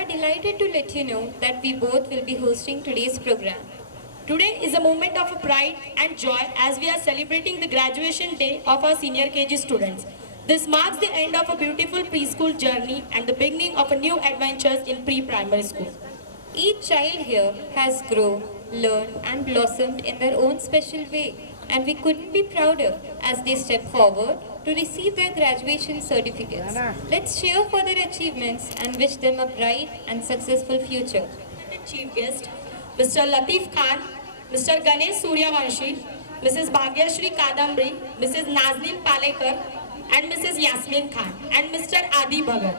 are delighted to let you know that we both will be hosting today's program. Today is a moment of pride and joy as we are celebrating the graduation day of our senior KG students. This marks the end of a beautiful preschool journey and the beginning of a new adventures in pre-primary school. Each child here has grown, learned and blossomed in their own special way, and we couldn't be prouder as they step forward to receive their graduation certificates. Let's cheer for their achievements and wish them a bright and successful future. Chief guest, Mr. Latif Khan, Mr. Ganesh Suryavanshi, Mrs. Bhagyashri Kadambri, Mrs. Nazneen Palekar, and Mrs. Yasmin Khan, and Mr. Adi Bhagat.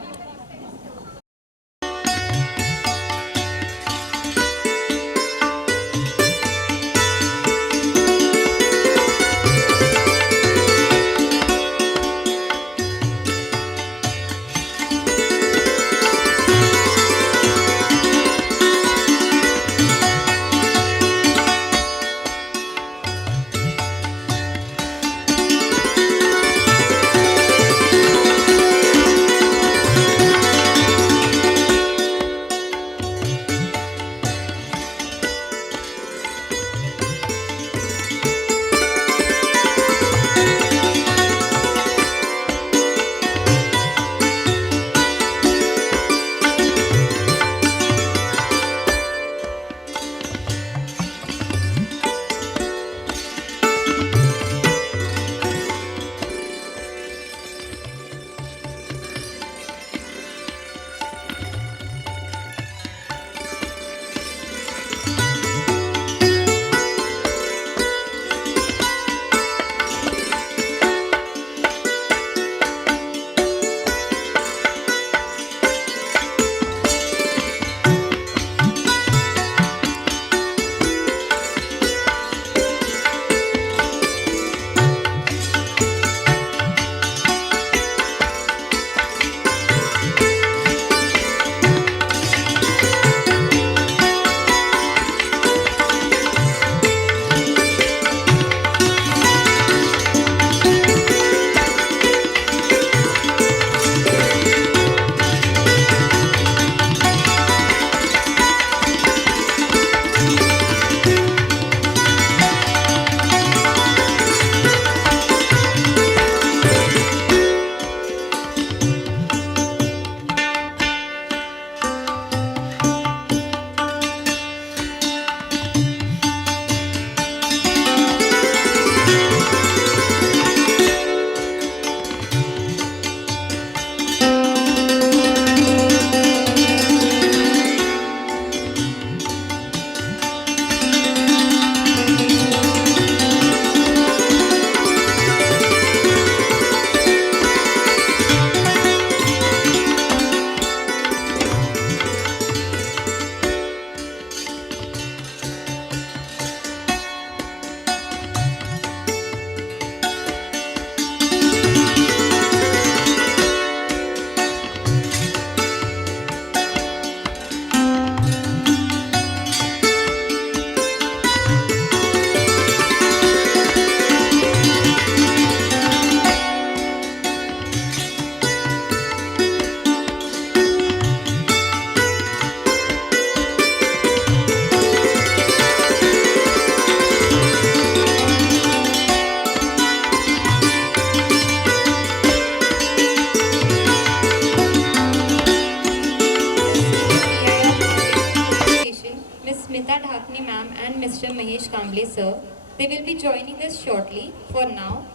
Smita Dhakni ma'am and Mr. Mahesh Kamble sir. They will be joining us shortly. For now,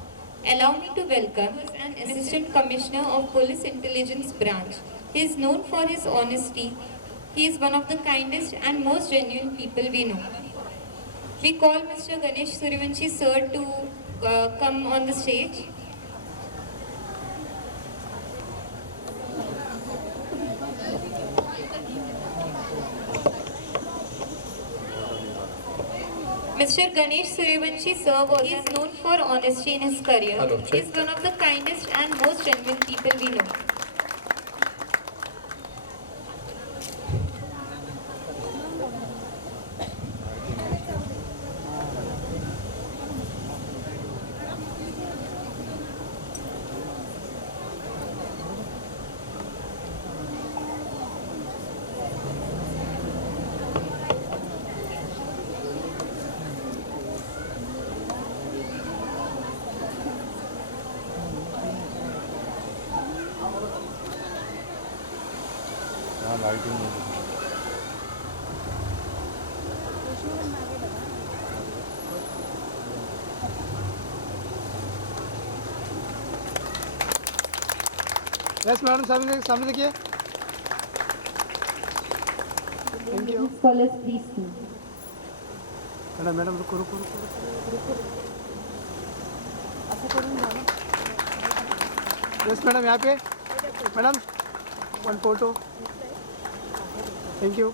allow me to welcome an Assistant Commissioner of Police Intelligence Branch. He is known for his honesty. He is one of the kindest and most genuine people we know. We call Mr. Ganesh Suryavanshi sir to come on the stage. Mr. Ganesh Suryavanshi sir is known for honesty in his career. He is one of the kindest and most genuine people we know. Yes madam, सामने देखिए। Thank you Scholars, please do. Madam रुको। Yes madam, यहाँ पे madam 1 photo. Thank you.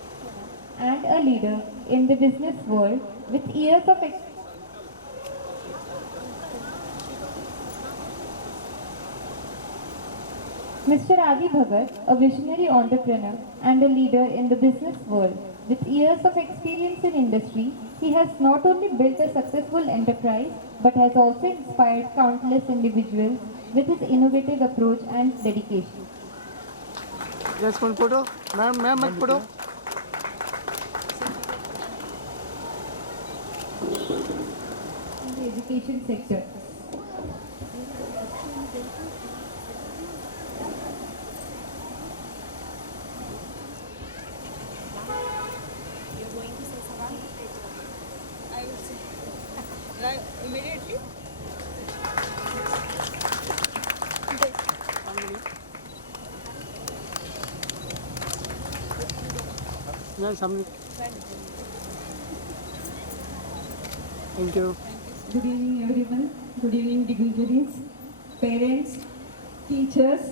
And a leader in the business world with years of experience. Mr. Adi Bhagat, a visionary entrepreneur and a leader in the business world. With years of experience in industry, he has not only built a successful enterprise but has also inspired countless individuals with his innovative approach and dedication. Yes 1 photo. Ma'am मत photo. In the education sector. Immediately. Ma'am सामने। Thank you. Good evening, everyone. Good evening, dignitaries, parents, teachers,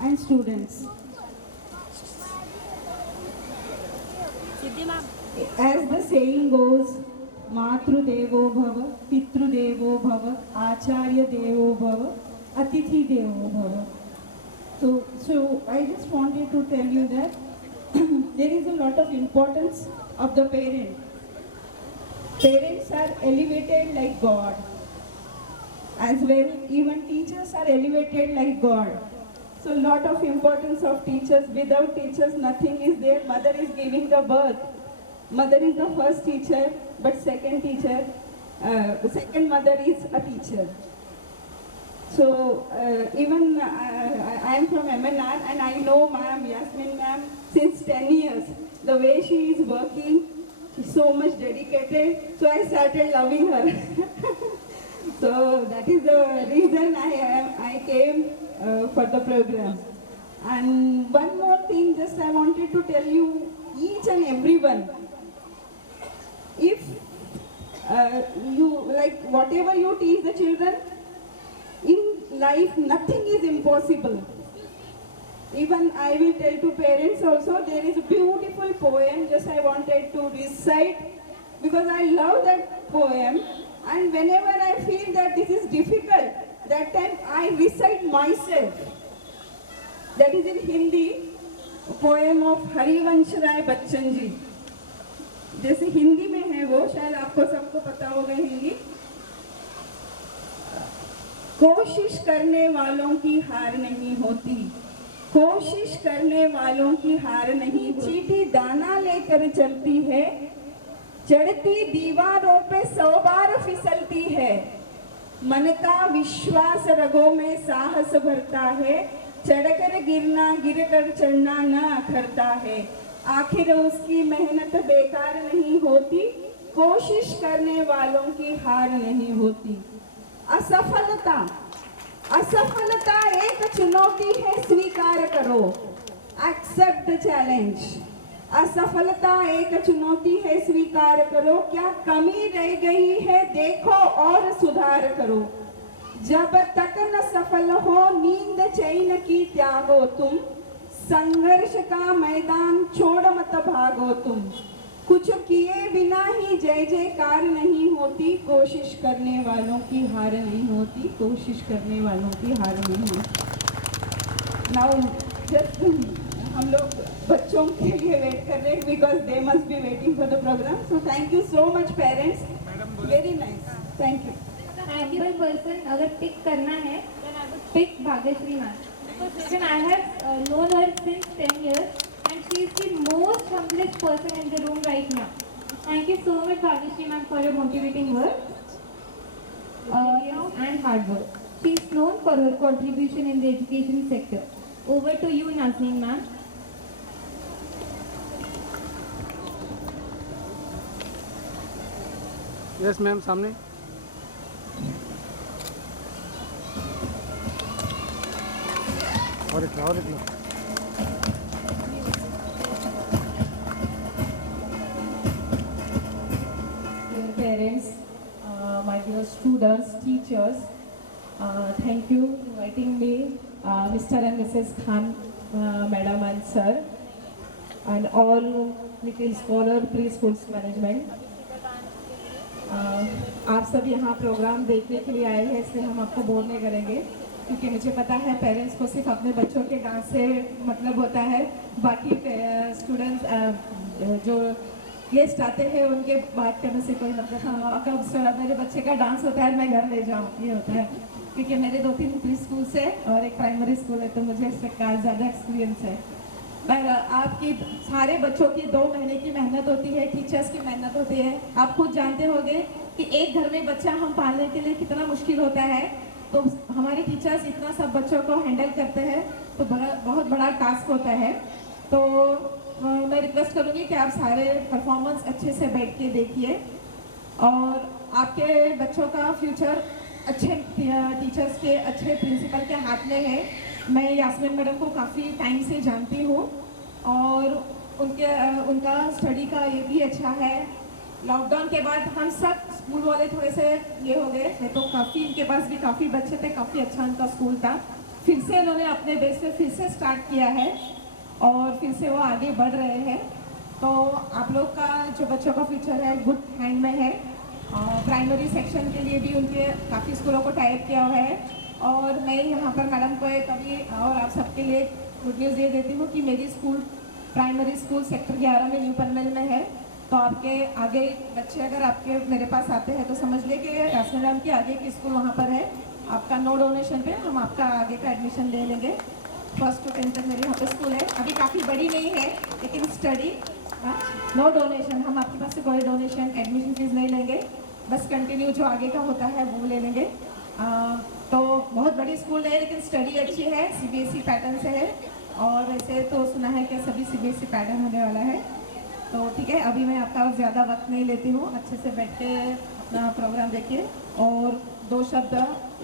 and students. As the saying goes, Matru Devo Bhava, Pitru Devo Bhava, Acharya Devo Bhava, Atithi Devo Bhava. So I just wanted to tell you that there is a lot of importance of the parent. Parents are elevated like God. As well, even teachers are elevated like God. So lot of importance of teachers. Without teachers, nothing is there. Mother is giving the birth. Mother is the first teacher, but second second mother is a teacher. So even I am from MNR and I know ma'am, Yasmin ma'am, since 10 years. The way she is working, she's so much dedicated. So I started loving her. So that is the reason I came for the program. And one more thing, just I wanted to tell you, each and everyone, if you like whatever you teach the children, in life nothing is impossible. Even I will tell to parents also, there is a beautiful poem, just I wanted to recite because I love that poem, and whenever I feel that this is difficult, that time I recite myself. That is in Hindi, poem of Harivansh Rai Bachchan ji. जैसे हिंदी में है वो, शायद आपको सबको पता होगा हिंदी. कोशिश करने वालों की हार नहीं होती, कोशिश करने वालों की हार नहीं होती. चींटी दाना लेकर चलती है, चढ़ती दीवारों पे 100 बार फिसलती है. मन का विश्वास रगों में साहस भरता है, चढ़कर गिरना गिरकर चढ़ना न अखरता है. आखिर उसकी मेहनत बेकार नहीं होती, कोशिश करने वालों की हार नहीं होती. असफलता असफलता एक चुनौती है, स्वीकार करो. Accept the challenge. असफलता एक चुनौती है, स्वीकार करो. क्या कमी रह गई है देखो और सुधार करो. जब तक न सफल हो नींद चैन की त्यागो तुम, संघर्ष का मैदान छोड़ मत भागो तुम. कुछ किए बिना ही जय जयकार नहीं होती, कोशिश करने वालों की हार नहीं होती, कोशिश करने वालों की हार नहीं होती. नाउ जस्ट हम लोग बच्चों के लिए वेट कर रहे हैं because they must be waiting for the programme. So thank you so much parents, very nice, thank you. Humble person अगर पिक करना है then I would pick Bhagyashree ma'am. Because even I have known her since 10 years and she is the most humblest person in the room right now. Thank you so much Bhagyashree ma'am for your motivating words and hard work. She is known for her contribution in the education sector. Over to you Nazneen ma'am. Yes ma'am, सामने। और एक लो। Dear parents, my dear students, teachers, thank you inviting me, Mr. and Mrs. Khan, Madam and Sir, and all little scholar preschools management. आप सब यहाँ programme देखने के लिए आए हैं, इसलिए हम आपको बोर नहीं करेंगे, क्योंकि मुझे पता है पेरेंट्स को सिर्फ अपने बच्चों के डांस से मतलब होता है। बाकी स्टूडेंट्स जो गेस्ट आते हैं उनके बात करने से कोई मतलब, हाँ कब मेरे बच्चे का डांस होता है मैं घर ले जाऊँ, ये होता है। क्योंकि मेरे 2-3 प्री स्कूल से और एक प्राइमरी स्कूल है, तो मुझे इससे ज़्यादा एक्सपीरियंस है। पर आपकी सारे बच्चों की 2 महीने की मेहनत होती है, टीचर्स की मेहनत होती है। आप खुद जानते होंगे कि एक घर में बच्चा हम पालने के लिए कितना मुश्किल होता है, तो हमारे टीचर्स इतना सब बच्चों को हैंडल करते हैं, तो बहुत बड़ा टास्क होता है। तो मैं रिक्वेस्ट करूँगी कि आप सारे परफॉर्मेंस अच्छे से बैठ के देखिए, और आपके बच्चों का फ्यूचर अच्छे टीचर्स के, अच्छे प्रिंसिपल के हाथ में है। मैं यास्मीन मैडम को काफ़ी टाइम से जानती हूँ, और उनका स्टडी का ये भी अच्छा है। लॉकडाउन के बाद हम सब स्कूल वाले थोड़े से ये हो गए, नहीं तो काफ़ी इनके पास भी काफ़ी बच्चे थे, काफ़ी अच्छा उनका स्कूल था। फिर से उन्होंने अपने बेस पे फिर से स्टार्ट किया है, और फिर से वो आगे बढ़ रहे हैं। तो आप लोग का जो बच्चों का फ्यूचर है गुड हैंड में है। प्राइमरी सेक्शन के लिए भी उनके काफ़ी स्कूलों को टाइप किया हुआ है, और मैं यहाँ पर मैडम को कभी और आप सबके लिए गुड न्यूज़ ये देती हूँ कि मेरी स्कूल प्राइमरी स्कूल सेक्टर 11 में न्यू पनवेल में है। तो आपके आगे बच्चे अगर आपके मेरे पास आते हैं तो समझ ले कि यास्मीन मैडम की आगे की स्कूल वहाँ पर है। आपका नो डोनेशन पे हम आपका आगे का एडमिशन ले लेंगे। 1st to 10th तक मेरी यहाँ पे स्कूल है, अभी काफ़ी बड़ी नहीं है, लेकिन स्टडी नो डोनेशन, हम आपके पास से कोई डोनेशन एडमिशन फीस नहीं लेंगे, बस कंटिन्यू जो आगे का होता है वो ले लेंगे। तो बहुत बड़ी स्कूल है, लेकिन स्टडी अच्छी है, CBSE पैटर्न से है, और वैसे तो सुना है कि सभी CBSE पैटर्न होने वाला है। तो ठीक है, अभी मैं आपका ज़्यादा वक्त नहीं लेती हूँ, अच्छे से बैठ के अपना प्रोग्राम देखिए। और 2 शब्द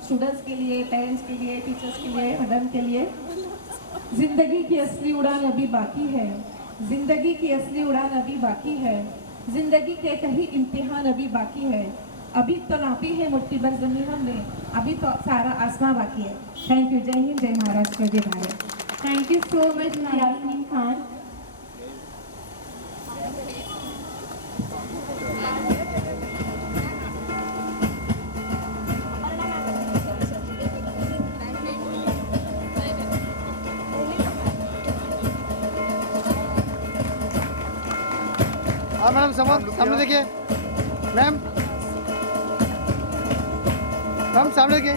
स्टूडेंट्स के लिए, पेरेंट्स के लिए, टीचर्स के लिए, मैडम के लिए। जिंदगी की असली उड़ान अभी बाकी है, जिंदगी की असली उड़ान अभी बाकी है, जिंदगी के कई इम्तिहान अभी बाकी है, अभी तो नापी है मुट्ठी भर ज़मीन हमने, अभी तो सारा आसमां बाकी है। Thank you. जय हिंद, जय महाराष्ट्र, जय Bharat. Thank you so much, Yaasmin Khan. हाँ मैडम, सामने देखिए। मैम सामने देखिए।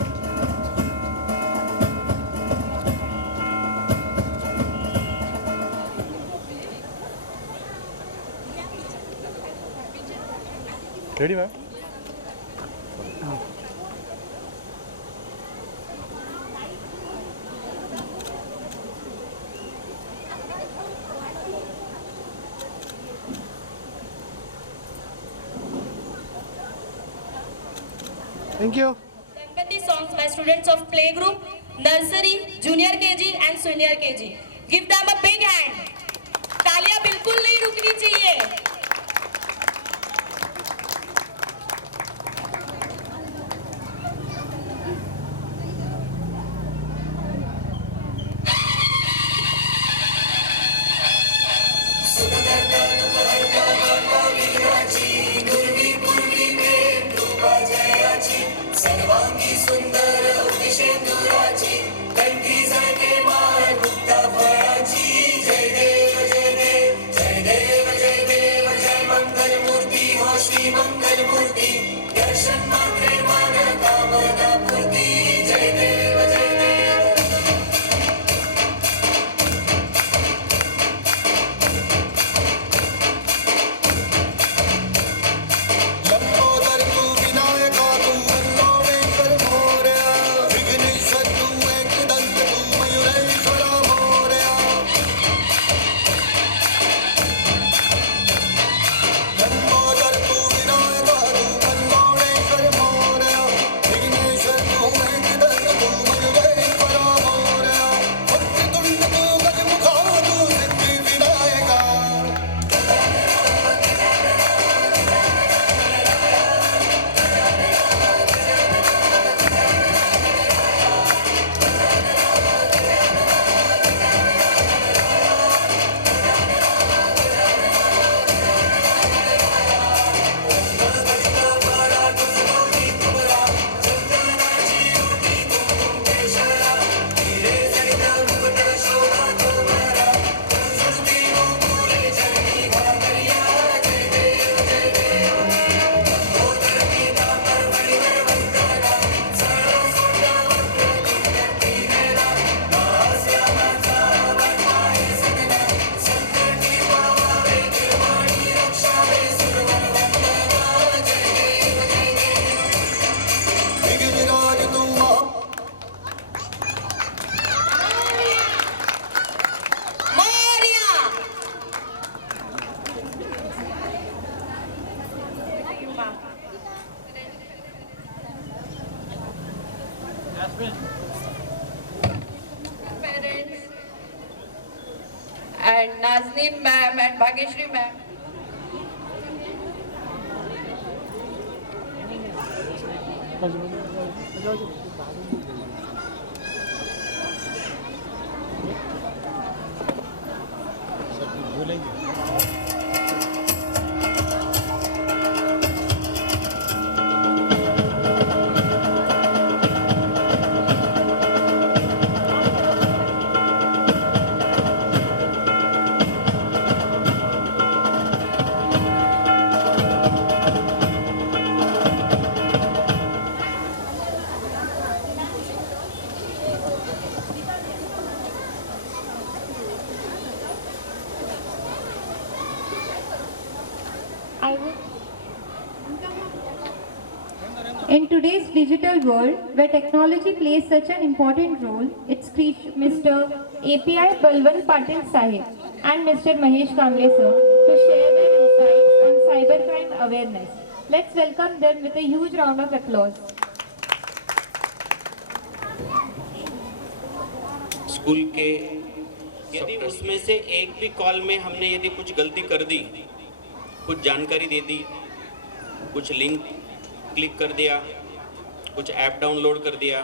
Ready ma'am? Thank you. Ganpati songs by students of playgroup, nursery, junior KG and senior KG. Give them a big hand. तालियां बिल्कुल नहीं रुकनी चाहिए। सर्वांगी सुंदर विशेंदुराची कंठी जागे माळ मुक्ता फळाची जय देव जय देव जय देव जय देव जय मंगल मूर्ती हो श्री मंगल मूर्ती दर्शन मात्रे मान कामना पूर्ती जय देव जय देव लंबोदर तू विनायका तू लंबोदर मोरया विघ्नेश्वर तू एकदंत तू मयूरेश्वर मोरया लंबोदर तू Vinayaka and Nazneen ma'am and Bhageshri ma'am. In today's digital world, where technology plays such an important role, it's Mr. API Balwant Patil Sahib and Mr. Mahesh Kamble sir to share their insights on cybercrime awareness. Let's welcome them with a huge round of applause. School के यदि उसमें से एक भी call में हमने यदि कुछ गलती कर दी, कुछ जानकारी दे दी, कुछ लिंक क्लिक कर दिया, कुछ ऐप डाउनलोड कर दिया,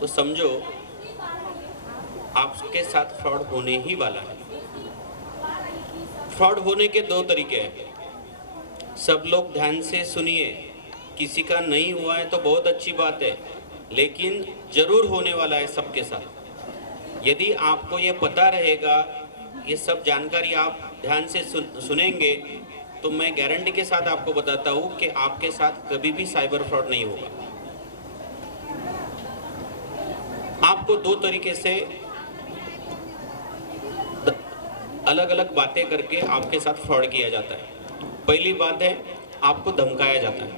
तो समझो आपके साथ फ्रॉड होने ही वाला है। फ्रॉड होने के दो तरीके हैं। सब लोग ध्यान से सुनिए, किसी का नहीं हुआ है तो बहुत अच्छी बात है, लेकिन जरूर होने वाला है सबके साथ। यदि आपको ये पता रहेगा, ये सब जानकारी आप ध्यान से सुनेंगे, तो मैं गारंटी के साथ आपको बताता हूँ कि आपके साथ कभी भी साइबर फ्रॉड नहीं होगा। आपको दो तरीके से अलग अलग बातें करके आपके साथ फ्रॉड किया जाता है। पहली बात है, आपको धमकाया जाता है,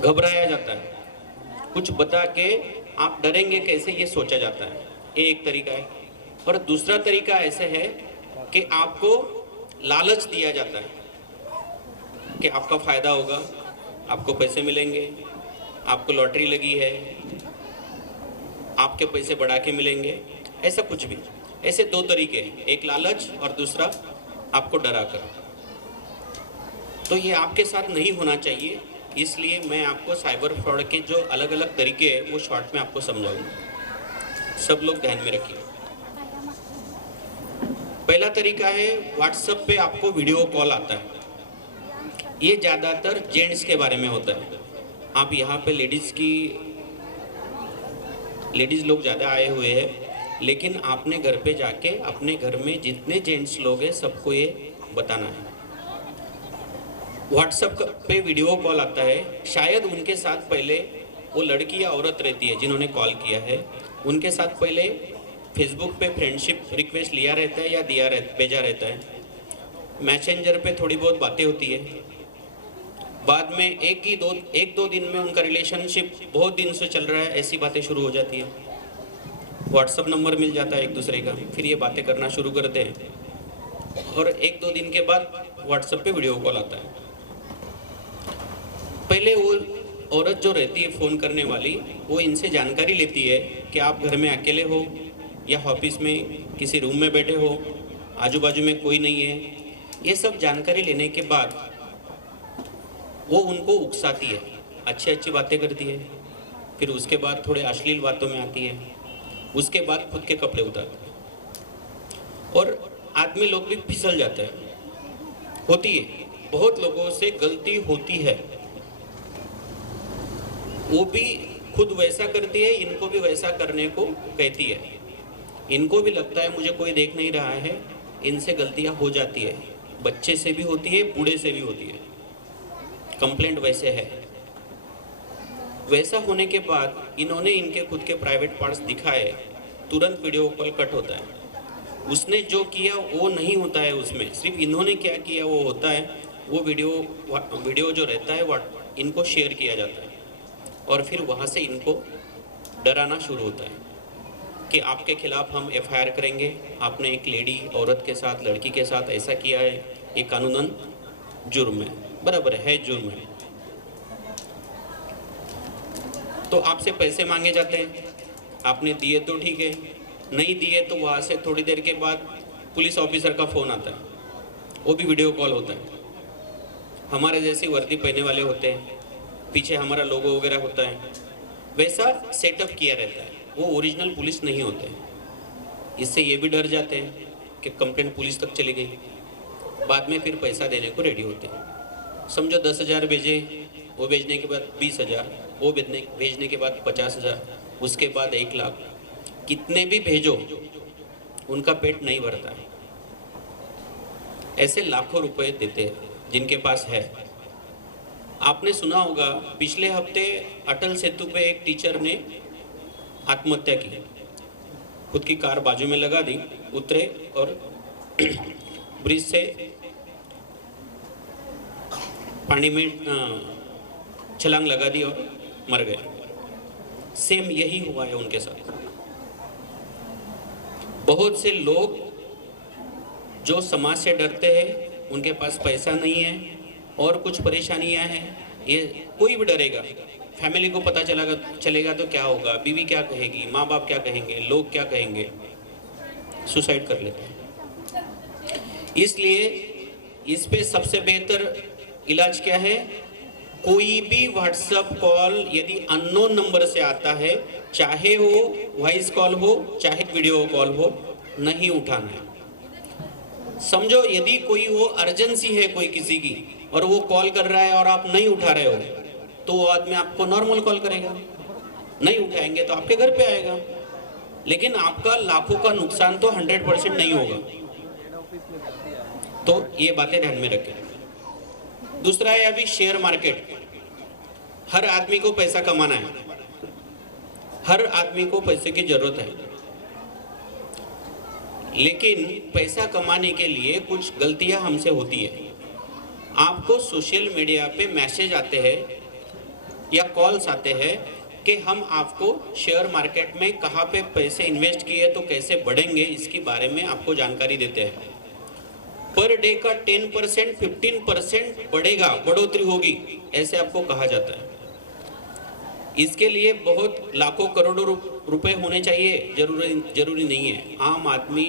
घबराया जाता है, कुछ बता के आप डरेंगे कैसे ये सोचा जाता है, ये एक तरीका है। और दूसरा तरीका ऐसे है कि आपको लालच दिया जाता है कि आपका फ़ायदा होगा, आपको पैसे मिलेंगे, आपको लॉटरी लगी है, आपके पैसे बढ़ा के मिलेंगे, ऐसा कुछ भी। ऐसे दो तरीके हैं, एक लालच और दूसरा आपको डरा कर। तो ये आपके साथ नहीं होना चाहिए, इसलिए मैं आपको साइबर फ्रॉड के जो अलग अलग तरीके हैं वो शॉर्ट में आपको समझाऊंगा। सब लोग ध्यान में रखिए। पहला तरीका है, व्हाट्सएप पे आपको वीडियो कॉल आता है। ये ज़्यादातर जेंट्स के बारे में होता है। आप यहाँ पे लेडीज़ लोग ज़्यादा आए हुए हैं, लेकिन आपने घर पे जाके अपने घर में जितने जेंट्स लोग हैं सबको ये बताना है। व्हाट्सएप पे वीडियो कॉल आता है, शायद उनके साथ पहले वो लड़की या औरत रहती है जिन्होंने कॉल किया है, उनके साथ पहले फेसबुक पे फ्रेंडशिप रिक्वेस्ट लिया रहता है या भेजा रहता है। मैसेंजर पे थोड़ी बहुत बातें होती है, बाद में एक दो दिन में उनका रिलेशनशिप बहुत दिन से चल रहा है, ऐसी बातें शुरू हो जाती है। व्हाट्सएप नंबर मिल जाता है एक दूसरे का, फिर ये बातें करना शुरू करते हैं और एक दो दिन के बाद व्हाट्सएप पे वीडियो कॉल आता है। पहले वो औरत जो रहती है फ़ोन करने वाली, वो इनसे जानकारी लेती है कि आप घर में अकेले हो या ऑफिस में किसी रूम में बैठे हो, आजू बाजू में कोई नहीं है। ये सब जानकारी लेने के बाद वो उनको उकसाती है, अच्छी अच्छी बातें करती है, फिर उसके बाद थोड़े अश्लील बातों में आती है, उसके बाद खुद के कपड़े उतारती है और आदमी लोग भी फिसल जाते हैं। होती है, बहुत लोगों से गलती होती है, वो भी खुद वैसा करती है, इनको भी वैसा करने को कहती है। इनको भी लगता है मुझे कोई देख नहीं रहा है, इनसे गलतियां हो जाती है, बच्चे से भी होती है, बूढ़े से भी होती है। कंप्लेंट वैसे है। वैसा होने के बाद इन्होंने इनके खुद के प्राइवेट पार्ट्स दिखाए, तुरंत वीडियो कॉल कट होता है। उसने जो किया वो नहीं होता है, उसमें सिर्फ इन्होंने क्या किया वो होता है। वो वीडियो जो रहता है वो इनको शेयर किया जाता है और फिर वहाँ से इनको डराना शुरू होता है कि आपके खिलाफ हम FIR करेंगे, आपने एक लेडी औरत के साथ, लड़की के साथ ऐसा किया है, ये कानूनन जुर्म है, बराबर है, जुर्म है। तो आपसे पैसे मांगे जाते हैं, आपने दिए तो ठीक है, नहीं दिए तो वहाँ से थोड़ी देर के बाद पुलिस ऑफिसर का फ़ोन आता है, वो भी वीडियो कॉल होता है। हमारे जैसी वर्दी पहने वाले होते हैं, पीछे हमारा लोगो वगैरह होता है, वैसा सेटअप किया रहता है। वो ओरिजिनल पुलिस नहीं होते हैं। इससे ये भी डर जाते हैं कि कंप्लेंट पुलिस तक चली गई, बाद में फिर पैसा देने को रेडी होते हैं। समझो 10,000 भेजे, वो भेजने के बाद 20,000, वो भेजने के बाद 50,000, उसके बाद 1 लाख। कितने भी भेजो उनका पेट नहीं भरता है। ऐसे लाखों रुपए देते हैं जिनके पास है। आपने सुना होगा पिछले हफ्ते अटल सेतु पे एक टीचर ने आत्महत्या की, खुद की कार बाजू में लगा दी, उतरे और ब्रिज से पानी में छलांग लगा दी और मर गए। सेम यही हुआ है उनके साथ। बहुत से लोग जो समाज से डरते हैं, उनके पास पैसा नहीं है और कुछ परेशानियां हैं, ये कोई भी डरेगा। फैमिली को पता चलेगा तो क्या होगा, बीवी क्या कहेगी, माँ बाप क्या कहेंगे, लोग क्या कहेंगे, सुसाइड कर लेते हैं। इसलिए इस पे सबसे बेहतर इलाज क्या है? कोई भी व्हाट्सएप कॉल यदि अननोन नंबर से आता है, चाहे वो वॉइस कॉल हो चाहे वीडियो कॉल हो, नहीं उठाना है। समझो यदि कोई वो अर्जेंसी है कोई किसी की और वो कॉल कर रहा है और आप नहीं उठा रहे हो, तो वो आदमी आपको नॉर्मल कॉल करेगा, नहीं उठाएंगे तो आपके घर पे आएगा, लेकिन आपका लाखों का नुकसान तो 100% नहीं होगा। तो ये बातें ध्यान में रखें। दूसरा है अभी शेयर मार्केट। हर आदमी को पैसा कमाना है, हर आदमी को पैसे की जरूरत है, लेकिन पैसा कमाने के लिए कुछ गलतियां हमसे होती है। आपको सोशल मीडिया पे मैसेज आते हैं या कॉल्स आते हैं कि हम आपको शेयर मार्केट में कहाँ पे पैसे इन्वेस्ट किए तो कैसे बढ़ेंगे, इसके बारे में आपको जानकारी देते हैं। पर डे का 10% 15% बढ़ेगा, बढ़ोतरी होगी, ऐसे आपको कहा जाता है। इसके लिए बहुत लाखों करोड़ों रुपए होने चाहिए, जरूरी नहीं है। आम आदमी,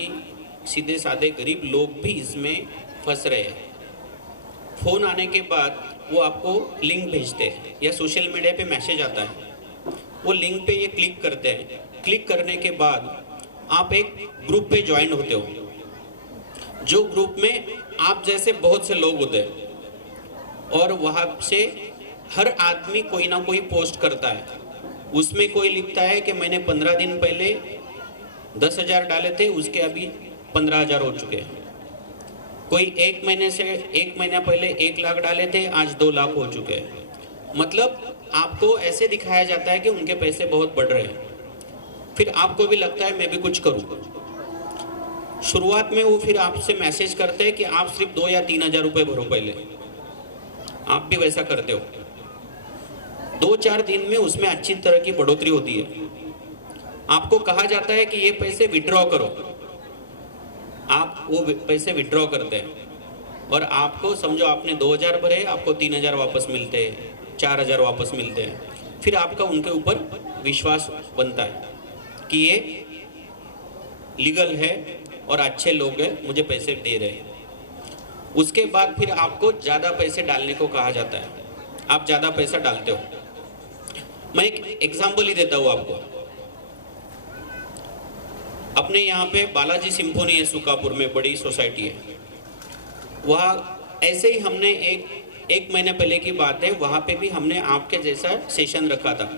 सीधे साधे गरीब लोग भी इसमें फंस रहे हैं। फ़ोन आने के बाद वो आपको लिंक भेजते हैं या सोशल मीडिया पे मैसेज आता है, वो लिंक पे ये क्लिक करते हैं। क्लिक करने के बाद आप एक ग्रुप पे ज्वाइन होते हो, जो ग्रुप में आप जैसे बहुत से लोग होते हैं और वहाँ से हर आदमी कोई ना कोई पोस्ट करता है। उसमें कोई लिखता है कि मैंने 15 दिन पहले 10,000 डाले थे, उसके अभी 15,000 हो चुके हैं। कोई 1 महीना पहले 1 लाख डाले थे, आज 2 लाख हो चुके हैं। मतलब आपको ऐसे दिखाया जाता है कि उनके पैसे बहुत बढ़ रहे हैं। फिर आपको भी लगता है मैं भी कुछ करूँ। शुरुआत में वो फिर आपसे मैसेज करते हैं कि आप सिर्फ 2 या 3,000 रुपये भरो पहले। आप भी वैसा करते हो। 2-4 दिन में उसमें अच्छी तरह की बढ़ोतरी होती है। आपको कहा जाता है कि ये पैसे विड्रॉ करो। आप वो पैसे विड्रॉ करते हैं और आपको समझो आपने 2,000 भरे, आपको 3,000 वापस मिलते हैं, 4,000 वापस मिलते हैं। फिर आपका उनके ऊपर विश्वास बनता है कि ये लीगल है और अच्छे लोग हैं, मुझे पैसे दे रहे हैं। उसके बाद फिर आपको ज़्यादा पैसे डालने को कहा जाता है। आप ज़्यादा पैसा डालते हो। मैं एक एग्जाम्पल ही देता हूँ आपको। अपने यहाँ पे बालाजी सिम्फोनी है सुकापुर में, बड़ी सोसाइटी है। वहाँ ऐसे ही हमने एक महीने पहले की बात है, वहाँ पे भी हमने आपके जैसा सेशन रखा था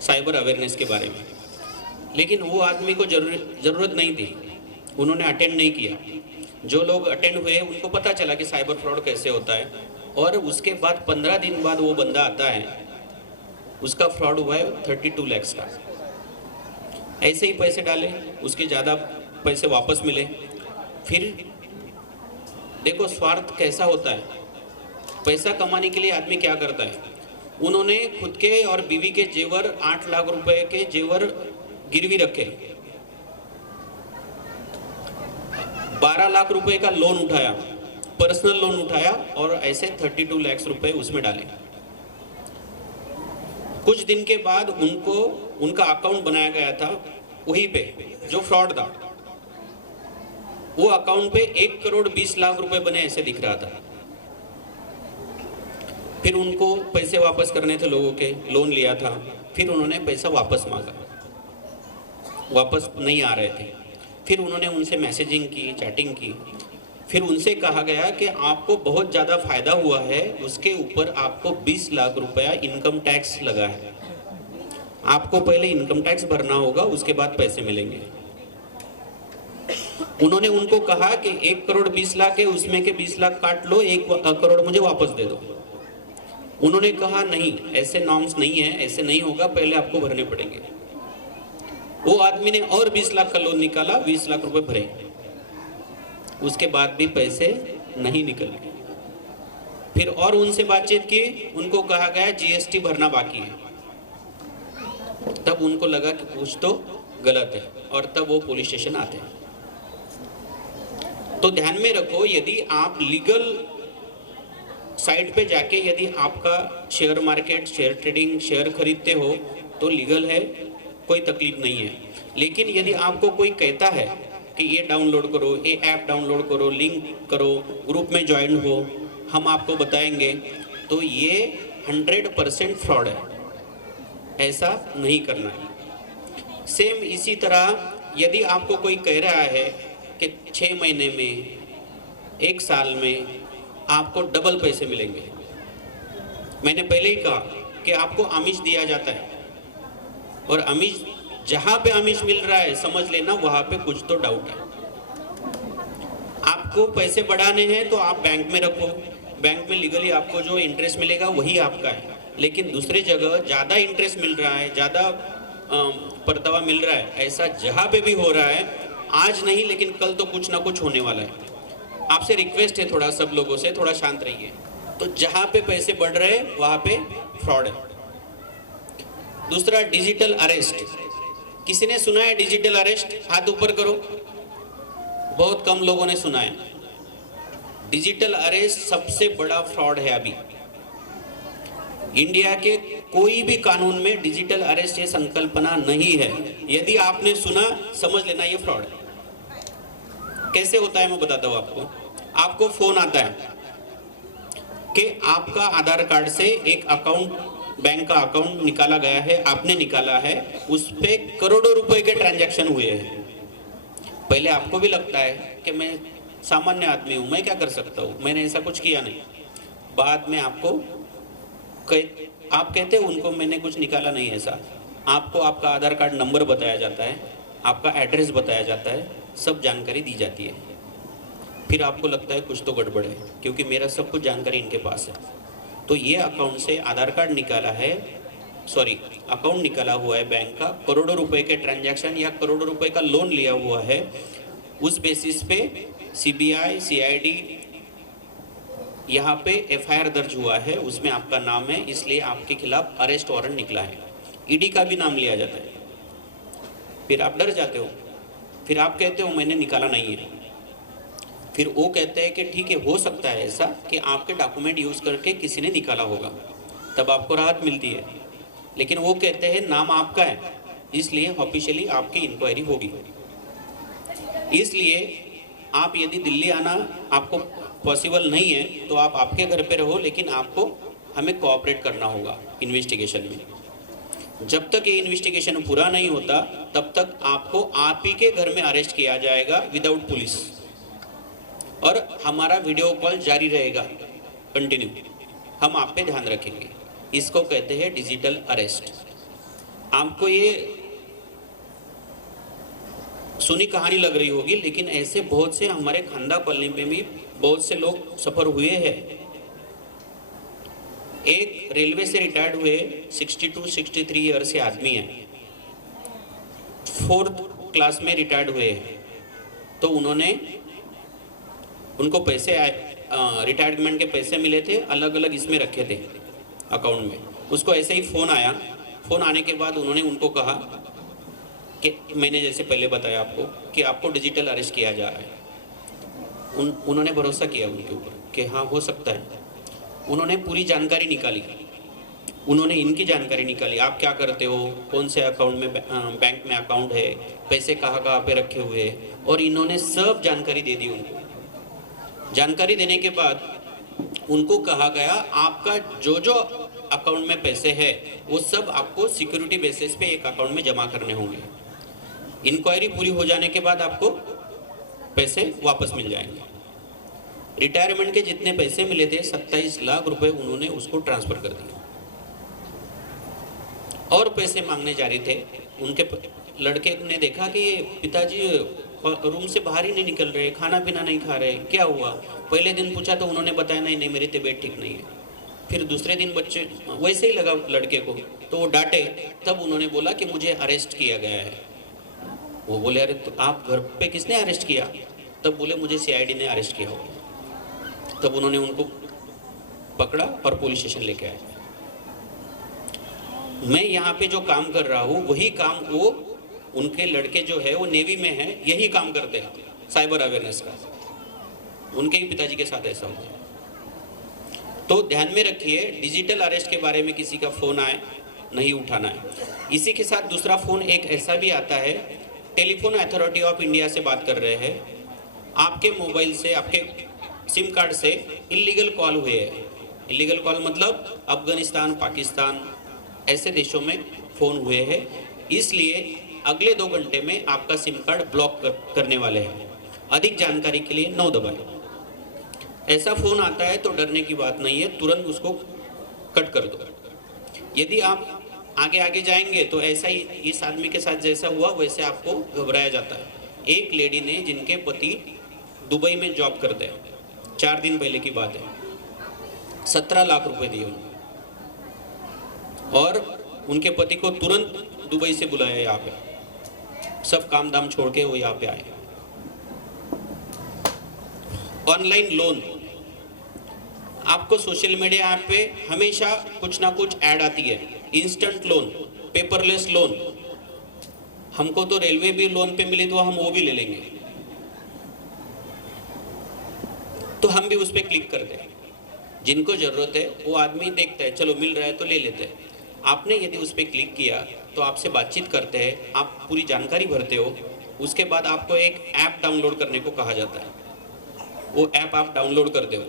साइबर अवेयरनेस के बारे में, लेकिन वो आदमी को ज़रूरत नहीं थी, उन्होंने अटेंड नहीं किया। जो लोग अटेंड हुए उनको पता चला कि साइबर फ्रॉड कैसे होता है, और उसके बाद 15 दिन बाद वो बंदा आता है, उसका फ्रॉड हुआ है 32 लाख का। ऐसे ही पैसे डाले, उसके ज़्यादा पैसे वापस मिले। फिर देखो स्वार्थ कैसा होता है। पैसा कमाने के लिए आदमी क्या करता है, उन्होंने खुद के और बीवी के जेवर 8 लाख रुपए के जेवर गिरवी रखे, 12 लाख रुपए का लोन उठाया, पर्सनल लोन उठाया और ऐसे 32 लाख रुपए उसमें डाले। कुछ दिन के बाद उनका अकाउंट बनाया गया था वहीं पे जो फ्रॉड था, वो अकाउंट पे 1,20,00,000 रुपए बने ऐसे दिख रहा था। फिर उनको पैसे वापस करने थे, लोगों के लोन लिया था, फिर उन्होंने पैसा वापस मांगा, वापस नहीं आ रहे थे। फिर उन्होंने उनसे मैसेजिंग की, चैटिंग की। फिर उनसे कहा गया कि आपको बहुत ज़्यादा फायदा हुआ है, उसके ऊपर आपको 20 लाख रुपया इनकम टैक्स लगा है, आपको पहले इनकम टैक्स भरना होगा, उसके बाद पैसे मिलेंगे। उन्होंने उनको कहा कि 1,20,00,000 है, उसमें के 20 लाख काट लो, 1 करोड़ मुझे वापस दे दो। उन्होंने कहा नहीं, ऐसे नॉर्म्स नहीं है, ऐसे नहीं होगा, पहले आपको भरने पड़ेंगे। वो आदमी ने और 20 लाख का लोन निकाला, 20 लाख रुपए भरे, उसके बाद भी पैसे नहीं निकले। फिर और उनसे बातचीत की, उनको कहा गया जीएसटी भरना बाकी है। तब उनको लगा कि कुछ तो गलत है, और तब वो पुलिस स्टेशन आते हैं। तो ध्यान में रखो, यदि आप लीगल साइट पे जाके यदि आपका share market, share trading, share खरीदते हो तो लीगल है, कोई तकलीफ नहीं है। लेकिन यदि आपको कोई कहता है कि ये डाउनलोड करो, ये ऐप डाउनलोड करो, लिंक करो, ग्रुप में ज्वाइन हो, हम आपको बताएंगे, तो ये 100% फ्रॉड है, ऐसा नहीं करना है। सेम इसी तरह यदि आपको कोई कह रहा है कि 6 महीने में, 1 साल में आपको डबल पैसे मिलेंगे, मैंने पहले ही कहा कि आपको आमिष दिया जाता है, और आमिष जहाँ पे आमिष मिल रहा है समझ लेना वहाँ पे कुछ तो डाउट है। आपको पैसे बढ़ाने हैं तो आप बैंक में रखो, बैंक में लीगली आपको जो इंटरेस्ट मिलेगा वही आपका है। लेकिन दूसरी जगह ज़्यादा इंटरेस्ट मिल रहा है, ज़्यादा परतावा मिल रहा है, ऐसा जहाँ पे भी हो रहा है, आज नहीं लेकिन कल तो कुछ ना कुछ होने वाला है। आपसे रिक्वेस्ट है थोड़ा सब लोगों से, थोड़ा शांत रहिए। तो जहाँ पे पैसे बढ़ रहे हैं वहाँ पे फ्रॉड है। दूसरा, डिजिटल अरेस्ट। किसी ने सुना है डिजिटल अरेस्ट? हाथ ऊपर करो। बहुत कम लोगों ने सुना है। डिजिटल अरेस्ट सबसे बड़ा फ्रॉड है। अभी इंडिया के कोई भी कानून में डिजिटल अरेस्ट ये संकल्पना नहीं है। यदि आपने सुना, समझ लेना ये फ्रॉड है। कैसे होता है मैं बताता हूँ आपको। आपको फोन आता है कि आपका आधार कार्ड से एक अकाउंट, बैंक का अकाउंट निकाला गया है, आपने निकाला है, उस पे करोड़ों रुपए के ट्रांजैक्शन हुए हैं। पहले आपको भी लगता है कि मैं सामान्य आदमी हूँ, मैं क्या कर सकता हूँ, मैंने ऐसा कुछ किया नहीं। बाद में आपको आप कहते हो उनको मैंने कुछ निकाला नहीं ऐसा। आपको आपका आधार कार्ड नंबर बताया जाता है, आपका एड्रेस बताया जाता है, सब जानकारी दी जाती है। फिर आपको लगता है कुछ तो गड़बड़ है, क्योंकि मेरा सब कुछ जानकारी इनके पास है। तो ये अकाउंट से आधार कार्ड निकाला है, अकाउंट निकाला हुआ है बैंक का, करोड़ों रुपए के ट्रांजैक्शन या करोड़ों रुपए का लोन लिया हुआ है। उस बेसिस पे सीबीआई, सीआईडी यहाँ पे एफआईआर दर्ज हुआ है, उसमें आपका नाम है, इसलिए आपके खिलाफ अरेस्ट वारंट निकला है। ईडी का भी नाम लिया जाता है। फिर आप डर जाते हो, फिर आप कहते हो मैंने निकाला नहीं है। फिर वो कहते हैं कि ठीक है, हो सकता है ऐसा कि आपके डॉक्यूमेंट यूज़ करके किसी ने निकाला होगा, तब आपको राहत मिलती है। लेकिन वो कहते हैं नाम आपका है, इसलिए ऑफिशियली आपकी इंक्वायरी होगी। इसलिए आप यदि दिल्ली आना आपको पॉसिबल नहीं है तो आप आपके घर पे रहो, लेकिन आपको हमें कोऑपरेट करना होगा इन्वेस्टिगेशन में। जब तक ये इन्वेस्टिगेशन पूरा नहीं होता तब तक आपको आप ही के घर में अरेस्ट किया जाएगा विदाउट पुलिस, और हमारा वीडियो कॉल जारी रहेगा कंटिन्यू। हम आप पे ध्यान रखेंगे। इसको कहते हैं डिजिटल अरेस्ट। आपको ये सुनी कहानी लग रही होगी, लेकिन ऐसे बहुत से हमारे खांदा कॉलोनी में भी बहुत से लोग सफर हुए हैं। एक रेलवे से रिटायर्ड हुए 62-63 ईयर से आदमी हैं, 4th क्लास में रिटायर्ड हुए हैं। तो उनको पैसे रिटायरमेंट के पैसे मिले थे, अलग अलग इसमें रखे थे अकाउंट में। उसको ऐसे ही फ़ोन आया। फ़ोन आने के बाद उन्होंने उनको कहा कि मैंने जैसे पहले बताया आपको कि आपको डिजिटल अरेस्ट किया जा रहा है। उन्होंने भरोसा किया उनके ऊपर कि हाँ हो सकता है। उन्होंने पूरी जानकारी निकाली, उन्होंने इनकी जानकारी निकाली, आप क्या करते हो, कौन से अकाउंट में बैंक में अकाउंट है, पैसे कहाँ कहाँ पे रखे हुए हैं, और इन्होंने सब जानकारी दे दी उनको। जानकारी देने के बाद उनको कहा गया आपका जो जो अकाउंट में पैसे है वो सब आपको सिक्योरिटी बेसिस पे एक अकाउंट में जमा करने होंगे। इंक्वायरी पूरी हो जाने के बाद आपको पैसे वापस मिल जाएंगे। रिटायरमेंट के जितने पैसे मिले थे 27 लाख रुपए उन्होंने उसको ट्रांसफर कर दिया और पैसे मांगने जा रहे थे। उनके लड़के ने देखा कि ये पिताजी रूम से बाहर ही नहीं निकल रहे, खाना पीना नहीं खा रहे, क्या हुआ। पहले दिन पूछा तो उन्होंने बताया नहीं मेरी तबीयत ठीक नहीं है। फिर दूसरे दिन बच्चे वैसे ही लगा लड़के को, तो वो डांटे। तब उन्होंने बोला कि मुझे अरेस्ट किया गया है। वो बोले अरे तो आप घर पे किसने अरेस्ट किया? तब बोले मुझे CID ने अरेस्ट किया होगा। तब उन्होंने उनको पकड़ा और पुलिस स्टेशन लेके आए। मैं यहाँ पे जो काम कर रहा हूँ वही काम वो उनके लड़के जो है वो नेवी में है, यही काम करते हैं साइबर अवेयरनेस का। उनके ही पिताजी के साथ ऐसा हुआ। तो ध्यान में रखिए, डिजिटल अरेस्ट के बारे में किसी का फ़ोन आए नहीं उठाना है। इसी के साथ दूसरा फ़ोन एक ऐसा भी आता है, टेलीफोन अथॉरिटी ऑफ इंडिया से बात कर रहे हैं, आपके मोबाइल से आपके सिम कार्ड से इलीगल कॉल हुए हैं। इलीगल कॉल मतलब अफगानिस्तान, पाकिस्तान ऐसे देशों में फ़ोन हुए हैं, इसलिए अगले 2 घंटे में आपका सिम कार्ड ब्लॉक करने वाले हैं। अधिक जानकारी के लिए 9 दबाएं। ऐसा फ़ोन आता है तो डरने की बात नहीं है, तुरंत उसको कट कर दो। यदि आप आगे आगे जाएंगे तो ऐसा ही इस आदमी के साथ जैसा हुआ वैसे आपको घबराया जाता है। एक लेडी ने जिनके पति दुबई में जॉब करते हैं, 4 दिन पहले की बात है, 17 लाख रुपए दिए उन्होंने और उनके पति को तुरंत दुबई से बुलाया यहाँ पे। सब काम धाम छोड़ के वो यहाँ पे आए। ऑनलाइन लोन, आपको सोशल मीडिया ऐप पे हमेशा कुछ ना कुछ ऐड आती है। इंस्टेंट लोन, पेपरलेस लोन, हमको तो रेलवे भी लोन पे मिली तो हम वो भी ले लेंगे, तो हम भी उस पर क्लिक करते हैं। जिनको जरूरत है वो आदमी देखता है, चलो मिल रहा है तो ले लेते हैं। आपने यदि उस पर क्लिक किया तो आपसे बातचीत करते हैं, आप पूरी जानकारी भरते हो, उसके बाद आपको एक ऐप डाउनलोड करने को कहा जाता है। वो ऐप आप डाउनलोड करते हो।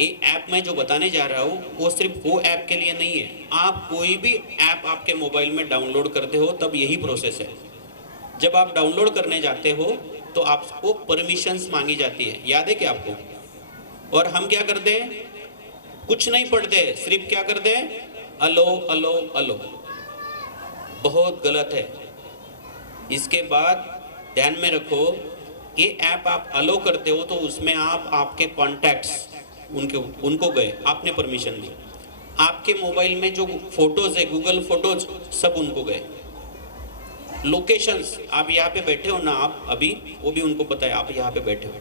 ये ऐप मैं जो बताने जा रहा हूँ वो सिर्फ वो ऐप के लिए नहीं है। आप कोई भी ऐप आपके मोबाइल में डाउनलोड करते हो तब यही प्रोसेस है। जब आप डाउनलोड करने जाते हो तो आपको परमिशंस मांगी जाती है, याद है क्या आपको? और हम क्या करते हैं? कुछ नहीं पढ़ते, सिर्फ क्या करते हैं? अलो अलो अलो। बहुत गलत है। इसके बाद ध्यान में रखो, ये ऐप आप अलो करते हो तो उसमें आप आपके कॉन्टैक्ट्स उनको गए, आपने परमिशन दी। आपके मोबाइल में जो फोटोज है, गूगल फोटोज, सब उनको गए। लोकेशंस, आप यहाँ पे बैठे हो ना आप अभी, वो भी उनको पता है आप यहाँ पे बैठे हो।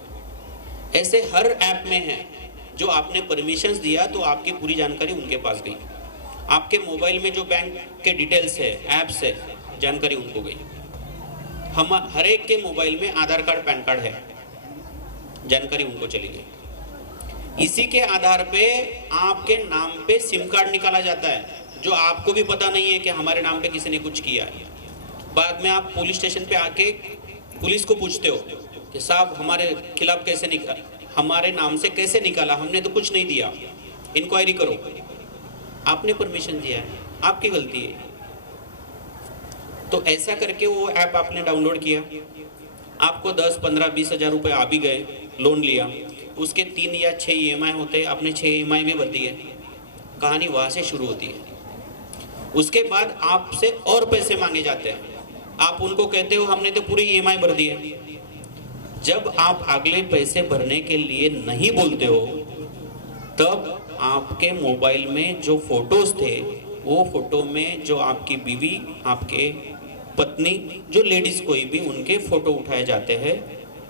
ऐसे हर ऐप में है जो आपने परमिशंस दिया तो आपकी पूरी जानकारी उनके पास गई। आपके मोबाइल में जो बैंक के डिटेल्स है, ऐप्स है, जानकारी उनको गई। हम हर एक के मोबाइल में आधार कार्ड, पैन कार्ड है, जानकारी उनको चली गई। इसी के आधार पे आपके नाम पे सिम कार्ड निकाला जाता है, जो आपको भी पता नहीं है कि हमारे नाम पे किसी ने कुछ किया है। बाद में आप पुलिस स्टेशन पे आके पुलिस को पूछते हो कि साहब हमारे खिलाफ कैसे निकाला, हमारे नाम से कैसे निकाला, हमने तो कुछ नहीं दिया, इंक्वायरी करो। आपने परमिशन दिया है, आपकी गलती है। तो ऐसा करके वो ऐप आपने डाउनलोड किया, आपको 10, 15, 20 हज़ार रुपये आ भी गए, लोन लिया, उसके 3 या 6 EMI होते हैं, आपने 6 EMI भी भर दिए। कहानी वहाँ से शुरू होती है। उसके बाद आपसे और पैसे मांगे जाते हैं। आप उनको कहते हो हमने तो पूरी EMI भर दी है। जब आप अगले पैसे भरने के लिए नहीं बोलते हो तब आपके मोबाइल में जो फोटोज थे वो फोटो में जो आपकी बीवी, आपके पत्नी, जो लेडीज कोई भी, उनके फोटो उठाए जाते हैं,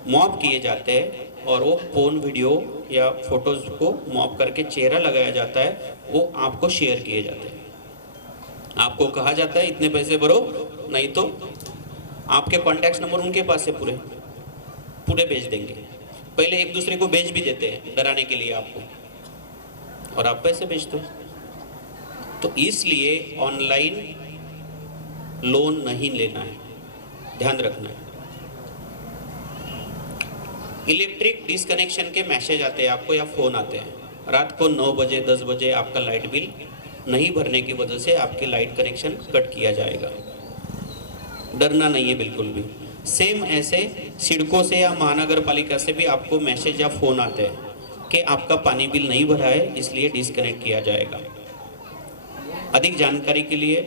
मॉप किए जाते हैं और वो फोन, वीडियो या फोटोज को मॉप करके चेहरा लगाया जाता है, वो आपको शेयर किए जाते हैं। आपको कहा जाता है इतने पैसे भरो, नहीं तो आपके कॉन्टैक्ट नंबर उनके पास से पूरे भेज देंगे। पहले एक दूसरे को भेज भी देते हैं डराने के लिए आपको, और आप पैसे भेजते हो। तो इसलिए ऑनलाइन लोन नहीं लेना है, ध्यान रखना है। इलेक्ट्रिक डिसकनेक्शन के मैसेज आते हैं आपको या फ़ोन आते हैं, रात को 9 बजे 10 बजे आपका लाइट बिल नहीं भरने की वजह से आपके लाइट कनेक्शन कट किया जाएगा। डरना नहीं है बिल्कुल भी। सेम ऐसे सिडको से या महानगर पालिका से भी आपको मैसेज या फ़ोन आते हैं कि आपका पानी बिल नहीं भरा है, इसलिए डिसकनेक्ट किया जाएगा। अधिक जानकारी के लिए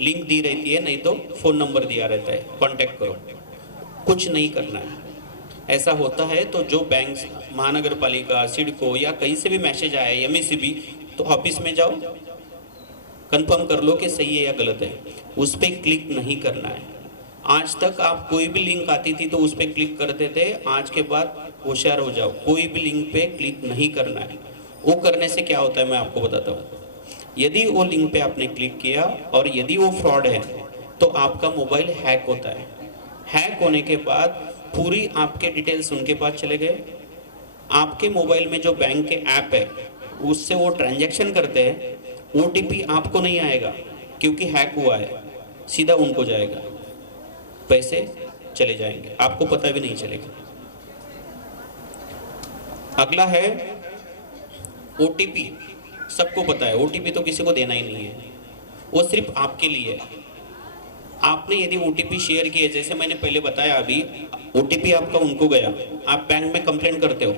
लिंक दी रहती है, नहीं तो फ़ोन नंबर दिया रहता है, कांटेक्ट करो। कुछ नहीं करना है। ऐसा होता है तो जो बैंक, महानगर पालिका, सिडको या कहीं से भी मैसेज आया है, MSCB, तो ऑफिस में जाओ, कंफर्म कर लो कि सही है या गलत है। उस पर क्लिक नहीं करना है। आज तक आप कोई भी लिंक आती थी तो उस पर क्लिक करते थे, आज के बाद होशियार हो जाओ, कोई भी लिंक पे क्लिक नहीं करना है। वो करने से क्या होता है मैं आपको बताता हूँ। यदि वो लिंक पे आपने क्लिक किया और यदि वो फ्रॉड है तो आपका मोबाइल हैक होता है। हैक होने के बाद पूरी आपके डिटेल्स उनके पास चले गए। आपके मोबाइल में जो बैंक के ऐप है उससे वो ट्रांजैक्शन करते हैं, OTP आपको नहीं आएगा क्योंकि हैक हुआ है, सीधा उनको जाएगा, पैसे चले जाएंगे, आपको पता भी नहीं चलेगा। अगला है OTP। सबको पता है OTP तो किसी को देना ही नहीं है, वो सिर्फ आपके लिए है। आपने यदि OTP शेयर किए, जैसे मैंने पहले बताया, अभी OTP आपका उनको गया, आप बैंक में कंप्लेंट करते हो,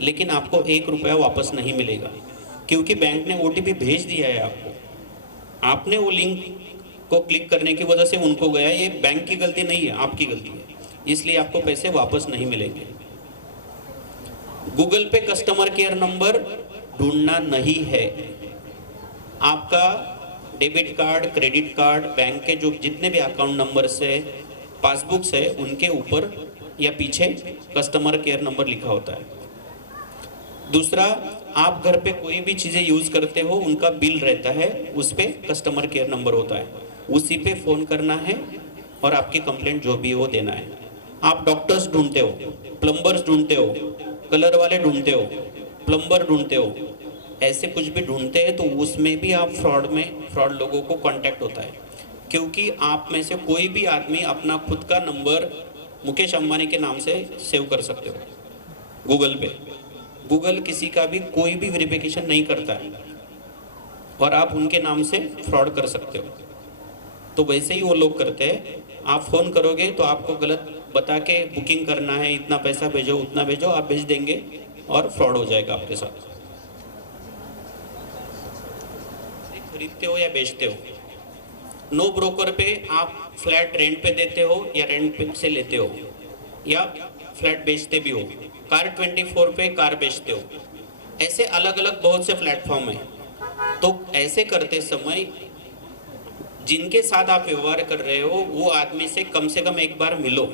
लेकिन आपको 1 रुपया वापस नहीं मिलेगा क्योंकि बैंक ने OTP भेज दिया है आपको। आपने वो लिंक को क्लिक करने की वजह से उनको गया, ये बैंक की गलती नहीं है, आपकी गलती है, इसलिए आपको पैसे वापस नहीं मिलेंगे। गूगल पे कस्टमर केयर नंबर ढूंढना नहीं है। आपका debit card, credit card, bank के जो जितने भी अकाउंट नंबर्स है, पासबुक्स है, उनके ऊपर या पीछे कस्टमर केयर नंबर लिखा होता है। दूसरा, आप घर पे कोई भी चीज़ें यूज़ करते हो, उनका बिल रहता है, उस पर कस्टमर केयर नंबर होता है, उसी पे फ़ोन करना है और आपकी कंप्लेंट जो भी है वो देना है। आप डॉक्टर्स ढूंढते हो, प्लम्बर्स ढूंढते हो, कलर वाले ढूंढते हो, प्लम्बर ढूंढते हो, ऐसे कुछ भी ढूंढते हैं तो उसमें भी आप फ्रॉड लोगों को कांटेक्ट होता है क्योंकि आप में से कोई भी आदमी अपना खुद का नंबर मुकेश अंबानी के नाम से सेव कर सकते हो गूगल पे। गूगल किसी का भी कोई भी वेरिफिकेशन नहीं करता है और आप उनके नाम से फ्रॉड कर सकते हो। तो वैसे ही वो लोग करते हैं, आप फ़ोन करोगे तो आपको गलत बता के बुकिंग करना है, इतना पैसा भेजो, उतना भेजो, आप भेज देंगे और फ्रॉड हो जाएगा आपके साथ। खरीदते हो या बेचते हो, नो ब्रोकर पे आप फ्लैट रेंट पे देते हो या रेंट पे से लेते हो या फ्लैट बेचते भी हो, कार 24 पे कार बेचते हो, ऐसे अलग अलग बहुत से प्लेटफॉर्म हैं। तो ऐसे करते समय जिनके साथ आप व्यवहार कर रहे हो वो आदमी से कम एक बार मिलो।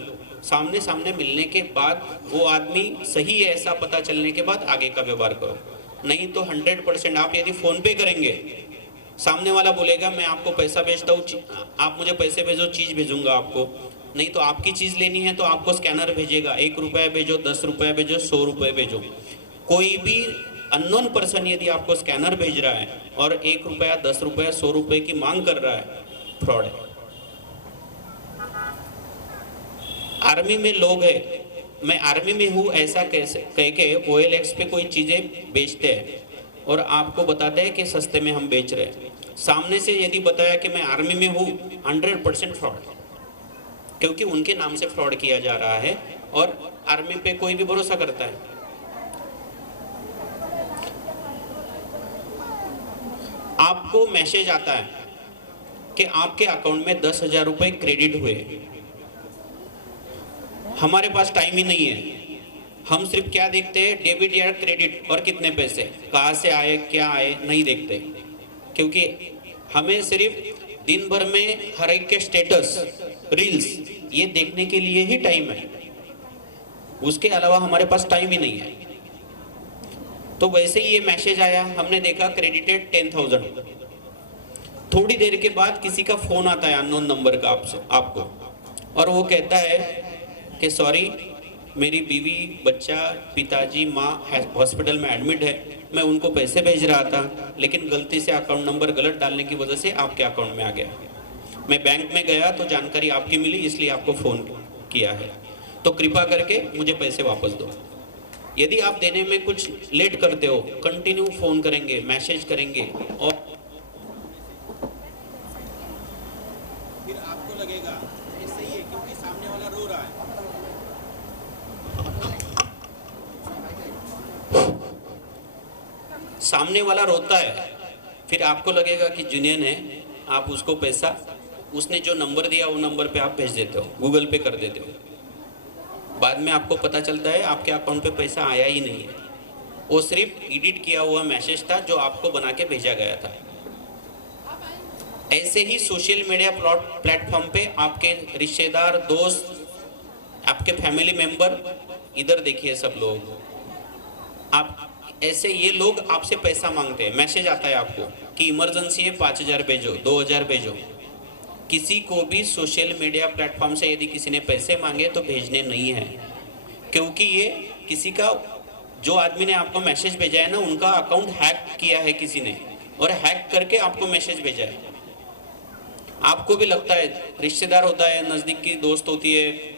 सामने सामने मिलने के बाद वो आदमी सही है ऐसा पता चलने के बाद आगे का व्यवहार करो, नहीं तो 100% आप यदि फ़ोन पे करेंगे, सामने वाला बोलेगा मैं आपको पैसा भेजता हूँ, आप मुझे पैसे भेजो, चीज़ भेजूंगा आपको, नहीं तो आपकी चीज़ लेनी है तो आपको स्कैनर भेजेगा, 1 रुपया भेजो, 10 रुपये भेजो, 100 रुपये भेजो। कोई भी अननोन पर्सन यदि आपको स्कैनर भेज रहा है और 1 रुपया, 10 रुपया, 100 रुपये की मांग कर रहा है, फ्रॉड है। आर्मी में लोग हैं, मैं आर्मी में हूँ ऐसा कैसे कह के OLX पे कोई चीज़ें बेचते हैं और आपको बताते हैं कि सस्ते में हम बेच रहे हैं। सामने से यदि बताया कि मैं आर्मी में हूँ, 100% फ्रॉड, क्योंकि उनके नाम से फ्रॉड किया जा रहा है और आर्मी पे कोई भी भरोसा करता है। आपको मैसेज आता है कि आपके अकाउंट में 10,000 रुपये क्रेडिट हुए। हमारे पास टाइम ही नहीं है, हम सिर्फ क्या देखते हैं, डेबिट या क्रेडिट और कितने पैसे कहाँ से आए, क्या आए, नहीं देखते, क्योंकि हमें सिर्फ दिन भर में हर एक के स्टेटस, रील्स ये देखने के लिए ही टाइम है, उसके अलावा हमारे पास टाइम ही नहीं है। तो वैसे ही ये मैसेज आया, हमने देखा क्रेडिटेड 10,000। थोड़ी देर के बाद किसी का फ़ोन आता है अननोन नंबर का आपको, और वो कहता है कि सॉरी, मेरी बीवी, बच्चा, पिताजी, माँ हॉस्पिटल में एडमिट है, मैं उनको पैसे भेज रहा था, लेकिन गलती से अकाउंट नंबर गलत डालने की वजह से आपके अकाउंट में आ गया। मैं बैंक में गया तो जानकारी आपकी मिली, इसलिए आपको फ़ोन किया है। तो कृपा करके मुझे पैसे वापस दो। यदि आप देने में कुछ लेट करते हो, कंटिन्यू फ़ोन करेंगे, मैसेज करेंगे और फिर आपको लगेगा ऐसे ही है क्योंकि सामने वाला रो रहा है। सामने वाला रोता है, फिर आपको लगेगा कि जुनियन है, आप उसको पैसा, उसने जो नंबर दिया वो नंबर पे आप भेज देते हो, गूगल पे कर देते हो। बाद में आपको पता चलता है आपके अकाउंट पे पैसा आया ही नहीं है, वो सिर्फ एडिट किया हुआ मैसेज था जो आपको बना के भेजा गया था। ऐसे ही सोशल मीडिया प्लेटफॉर्म पे आपके रिश्तेदार, दोस्त, आपके फैमिली मेंबर, इधर देखिए सब लोग, आप ऐसे ये लोग आपसे पैसा मांगते हैं। मैसेज आता है आपको कि इमरजेंसी है, 5000 भेजो, 2000 भेजो। किसी को भी सोशल मीडिया प्लेटफॉर्म से यदि किसी ने पैसे मांगे तो भेजने नहीं है, क्योंकि ये किसी का, जो आदमी ने आपको मैसेज भेजा है ना, उनका अकाउंट हैक किया है किसी ने, और हैक करके आपको मैसेज भेजा है। आपको भी लगता है, रिश्तेदार होता है, नज़दीक की दोस्त होती है,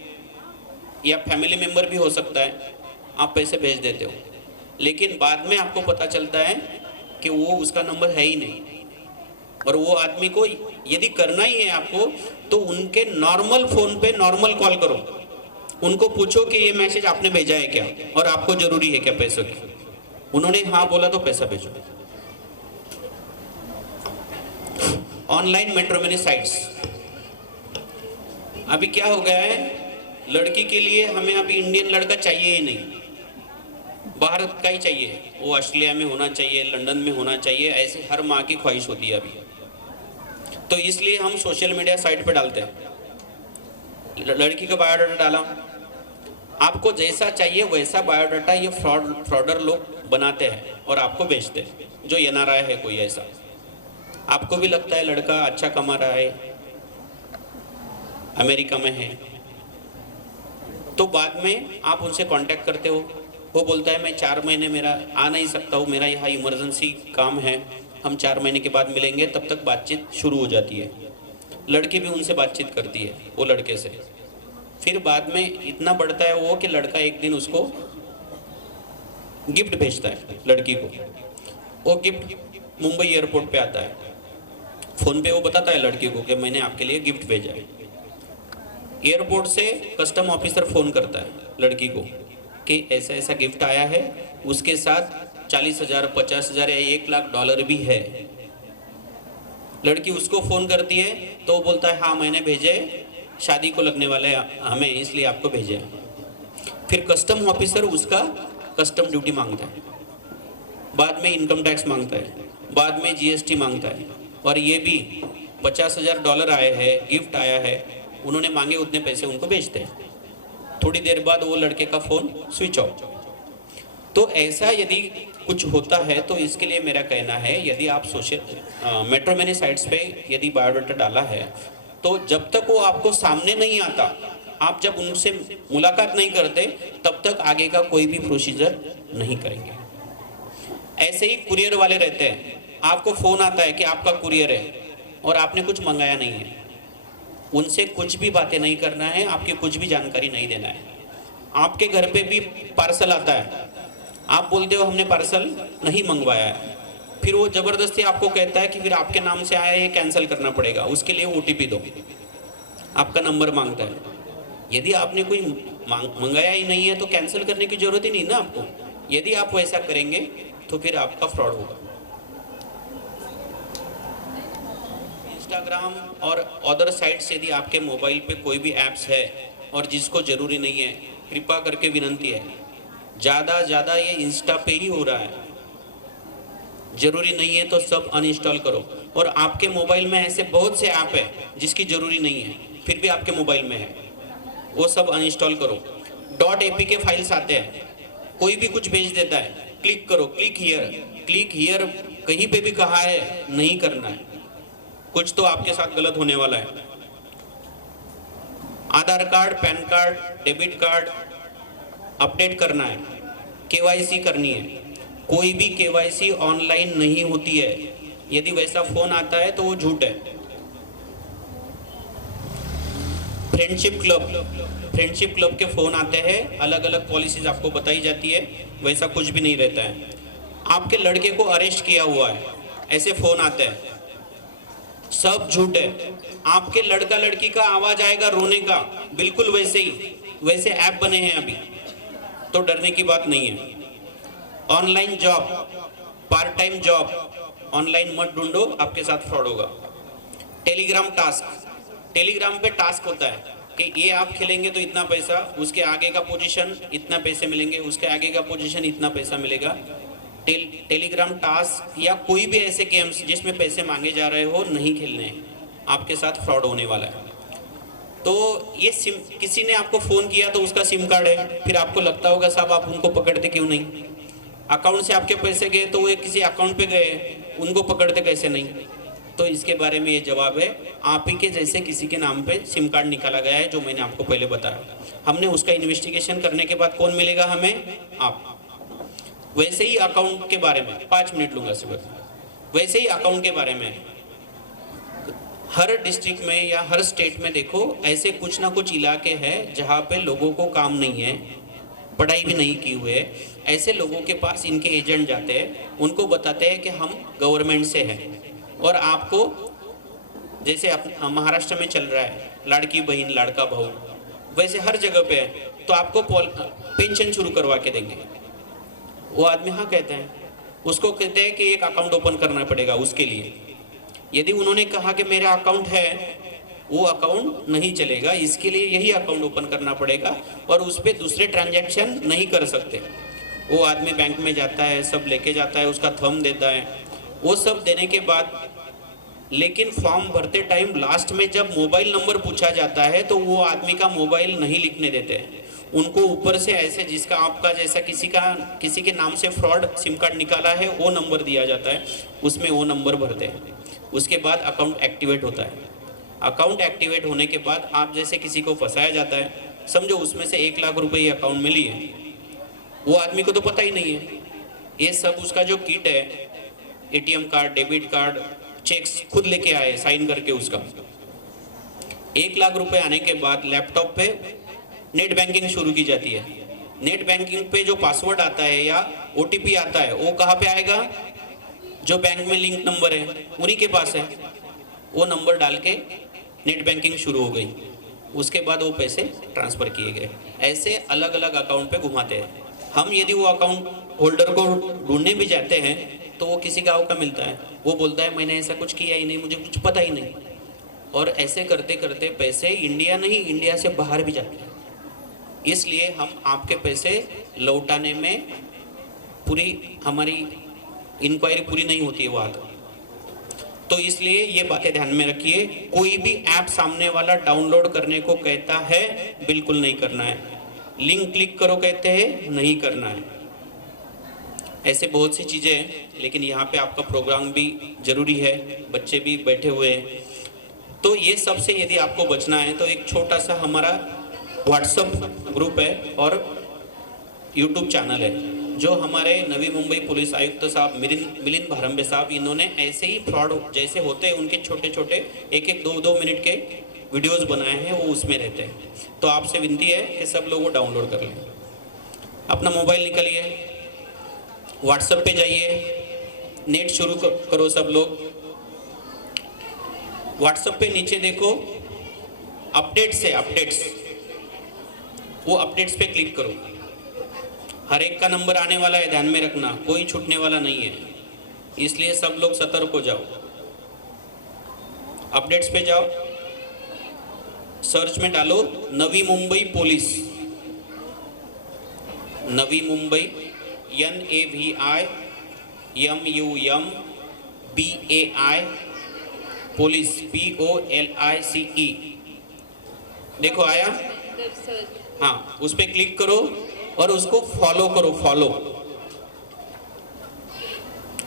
या फैमिली मेम्बर भी हो सकता है, आप पैसे भेज देते हो, लेकिन बाद में आपको पता चलता है कि वो उसका नंबर है ही नहीं। और वो आदमी को यदि करना ही है आपको, तो उनके नॉर्मल फ़ोन पे नॉर्मल कॉल करो, उनको पूछो कि ये मैसेज आपने भेजा है क्या और आपको ज़रूरी है क्या पैसों की। उन्होंने हाँ बोला तो पैसा भेजो। ऑनलाइन मैट्रिमोनी साइट्स, अभी क्या हो गया है, लड़की के लिए हमें अभी इंडियन लड़का चाहिए ही नहीं, भारत का ही चाहिए। वो ऑस्ट्रेलिया में होना चाहिए, लंदन में होना चाहिए, ऐसे हर माँ की ख्वाहिश होती है अभी। तो इसलिए हम सोशल मीडिया साइट पे डालते हैं, लड़की का बायोडाटा डाला, आपको जैसा चाहिए वैसा बायोडाटा ये फ्रॉडर लोग बनाते हैं और आपको बेचते हैं। जो NRI है कोई ऐसा, आपको भी लगता है लड़का अच्छा कमा रहा है, अमेरिका में है, तो बाद में आप उनसे कांटेक्ट करते हो, वो बोलता है मैं 4 महीने मेरा आ नहीं सकता हूँ, मेरा यहाँ इमरजेंसी काम है, हम 4 महीने के बाद मिलेंगे। तब तक बातचीत शुरू हो जाती है, लड़की भी उनसे बातचीत करती है वो लड़के से। फिर बाद में इतना बढ़ता है वो कि लड़का एक दिन उसको गिफ्ट भेजता है लड़की को। वो गिफ्ट मुंबई एयरपोर्ट पे आता है, फ़ोन पे वो बताता है लड़की को कि मैंने आपके लिए गिफ्ट भेजा है। एयरपोर्ट से कस्टम ऑफिसर फ़ोन करता है लड़की को कि ऐसा ऐसा गिफ्ट आया है, उसके साथ 40,000, 50,000 या $1,00,000 भी है। लड़की उसको फ़ोन करती है तो वो बोलता है हाँ मैंने भेजे, शादी को लगने वाले हमें, इसलिए आपको भेजे। फिर कस्टम ऑफिसर उसका कस्टम ड्यूटी मांगता है, बाद में इनकम टैक्स मांगता है, बाद में GST मांगता है, और ये भी $50,000 आए हैं, गिफ्ट आया है, उन्होंने मांगे उतने पैसे उनको भेजते हैं। थोड़ी देर बाद वो लड़के का फ़ोन स्विच ऑफ। तो ऐसा यदि कुछ होता है तो इसके लिए मेरा कहना है, यदि आप सोशल मैट्रिमोनी साइट्स पे यदि बायोडाटा डाला है, तो जब तक वो आपको सामने नहीं आता, आप जब उनसे मुलाकात नहीं करते, तब तक आगे का कोई भी प्रोसीजर नहीं करेंगे। ऐसे ही कुरियर वाले रहते हैं, आपको फ़ोन आता है कि आपका कुरियर है और आपने कुछ मंगाया नहीं है, उनसे कुछ भी बातें नहीं करना है, आपकी कुछ भी जानकारी नहीं देना है। आपके घर पे भी पार्सल आता है, आप बोलते हो हमने पार्सल नहीं मंगवाया है, फिर वो ज़बरदस्ती आपको कहता है कि फिर आपके नाम से आया, ये कैंसिल करना पड़ेगा, उसके लिए OTP दो, आपका नंबर मांगता है। यदि आपने कोई मंगाया ही नहीं है तो कैंसिल करने की ज़रूरत ही नहीं ना आपको। यदि आप वैसा करेंगे तो फिर आपका फ्रॉड होगा। इंस्टाग्राम और अदर साइट्स, यदि आपके मोबाइल पे कोई भी ऐप्स है और जिसको ज़रूरी नहीं है, कृपा करके विनंती है, ज़्यादा ये इंस्टा पे ही हो रहा है, ज़रूरी नहीं है तो सब अनइंस्टॉल करो। और आपके मोबाइल में ऐसे बहुत से ऐप है जिसकी ज़रूरी नहीं है, फिर भी आपके मोबाइल में है, वो सब अनइंस्टॉल करो। .apk फाइल्स आते हैं, कोई भी कुछ भेज देता है, क्लिक करो, क्लिक हियर कहीं पे भी कहा है नहीं करना है, कुछ तो आपके साथ गलत होने वाला है। Aadhaar card, PAN card, debit card update करना है, KYC करनी है, कोई भी केवाईसी ऑनलाइन नहीं होती है। यदि वैसा फोन आता है तो वो झूठ है। फ्रेंडशिप क्लब के फोन आते हैं, अलग अलग पॉलिसीज आपको बताई जाती है, वैसा कुछ भी नहीं रहता है। आपके लड़के को अरेस्ट किया हुआ है, ऐसे फोन आते हैं, सब झूठ है। आपके लड़का लड़की का आवाज आएगा रोने का, बिल्कुल वैसे ऐप बने हैं अभी, तो डरने की बात नहीं है। Online job, part time job online मत ढूंढो, आपके साथ फ्रॉड होगा। टेलीग्राम पे टास्क होता है कि ये आप खेलेंगे तो इतना पैसा, उसके आगे का पोजीशन इतना पैसे मिलेंगे, उसके आगे का पोजीशन इतना पैसा मिलेगा। टेलीग्राम टास्क या कोई भी ऐसे गेम्स जिसमें पैसे मांगे जा रहे हो नहीं खेलने हैं, आपके साथ फ्रॉड होने वाला है। तो ये किसी ने आपको फ़ोन किया तो उसका सिम कार्ड है, फिर आपको लगता होगा साहब आप उनको पकड़ते क्यों नहीं। अकाउंट से आपके पैसे गए तो वो किसी अकाउंट पे गए, उनको पकड़ते कैसे नहीं। तो इसके बारे में ये जवाब है, आप ही के जैसे किसी के नाम पे सिम कार्ड निकाला गया है, जो मैंने आपको पहले बताया। हमने उसका इन्वेस्टिगेशन करने के बाद कौन मिलेगा हमें? आप। वैसे ही अकाउंट के बारे में 5 मिनट लूँगा सिर्फ। वैसे ही अकाउंट के बारे में हर डिस्ट्रिक्ट में या हर स्टेट में देखो, ऐसे कुछ ना कुछ इलाके हैं जहाँ पे लोगों को काम नहीं है, पढ़ाई भी नहीं की हुई है। ऐसे लोगों के पास इनके एजेंट जाते हैं, उनको बताते हैं कि हम गवर्नमेंट से हैं और आपको, जैसे महाराष्ट्र में चल रहा है लड़की बहन लड़का बहू, वैसे हर जगह पे है, तो आपको पेंशन शुरू करवा के देंगे। वो आदमी हाँ कहते हैं, उसको कहते हैं कि एक अकाउंट ओपन करना पड़ेगा उसके लिए। यदि उन्होंने कहा कि मेरा अकाउंट है, वो अकाउंट नहीं चलेगा, इसके लिए यही अकाउंट ओपन करना पड़ेगा और उस पर दूसरे ट्रांजैक्शन नहीं कर सकते। वो आदमी बैंक में जाता है, सब लेके जाता है, उसका थंब देता है, वो सब देने के बाद, लेकिन फॉर्म भरते टाइम लास्ट में जब मोबाइल नंबर पूछा जाता है तो वो आदमी का मोबाइल नहीं लिखने देते हैं। उनको ऊपर से ऐसे जिसका आपका जैसा किसी के नाम से फ्रॉड सिम कार्ड निकाला है वो नंबर दिया जाता है, उसमें वो नंबर भरते हैं। उसके बाद अकाउंट एक्टिवेट होता है। अकाउंट एक्टिवेट होने के बाद आप जैसे किसी को फंसाया जाता है, समझो उसमें से 1 लाख रुपए ये अकाउंट में लिए, वो आदमी को तो पता ही नहीं है। ये सब उसका जो किट है, ATM card, debit card, cheques खुद लेके आए साइन करके उसका। 1 लाख रुपए आने के बाद लैपटॉप पे नेट बैंकिंग शुरू की जाती है। नेट बैंकिंग पे जो पासवर्ड आता है या OTP आता है, वो कहाँ पे आएगा? जो बैंक में लिंक नंबर है उन्हीं के पास है। वो नंबर डाल के नेट बैंकिंग शुरू हो गई, उसके बाद वो पैसे ट्रांसफ़र किए गए। ऐसे अलग अलग अकाउंट पे घुमाते हैं। हम यदि वो अकाउंट होल्डर को ढूंढने भी जाते हैं तो वो किसी गाँव का मिलता है, वो बोलता है मैंने ऐसा कुछ किया ही नहीं, मुझे कुछ पता ही नहीं। और ऐसे करते करते पैसे इंडिया नहीं, इंडिया से बाहर भी जाते हैं। इसलिए हम आपके पैसे लौटाने में पूरी हमारी इंक्वायरी पूरी नहीं होती है वहाँ तक। तो इसलिए ये बातें ध्यान में रखिए। कोई भी ऐप सामने वाला डाउनलोड करने को कहता है, बिल्कुल नहीं करना है। लिंक क्लिक करो कहते हैं, नहीं करना है। ऐसे बहुत सी चीज़ें हैं, लेकिन यहाँ पे आपका प्रोग्राम भी जरूरी है, बच्चे भी बैठे हुए हैं। तो ये सब से यदि आपको बचना है तो एक छोटा सा हमारा व्हाट्सएप ग्रुप है और यूट्यूब चैनल है, जो हमारे नवी मुंबई पुलिस आयुक्त साहब मिलिंद भारंबे साहब, इन्होंने ऐसे ही फ्रॉड जैसे होते हैं उनके छोटे छोटे 1-1, 2-2 मिनट के वीडियोस बनाए हैं, वो उसमें रहते हैं। तो आपसे विनती है कि सब लोग वो डाउनलोड कर लें। अपना मोबाइल निकालिए, व्हाट्सएप पे जाइए, नेट शुरू करो सब लोग। व्हाट्सएप पे नीचे देखो अपडेट्स है, अपडेट्स, वो अपडेट्स पे क्लिक करो। हर एक का नंबर आने वाला है, ध्यान में रखना, कोई छूटने वाला नहीं है, इसलिए सब लोग सतर्क हो जाओ। अपडेट्स पे जाओ, सर्च में डालो Navi Mumbai police, Navi Mumbai NAVIMUMBAI police POLICE। देखो आया? हाँ, उस पर क्लिक करो और उसको फॉलो करो। फॉलो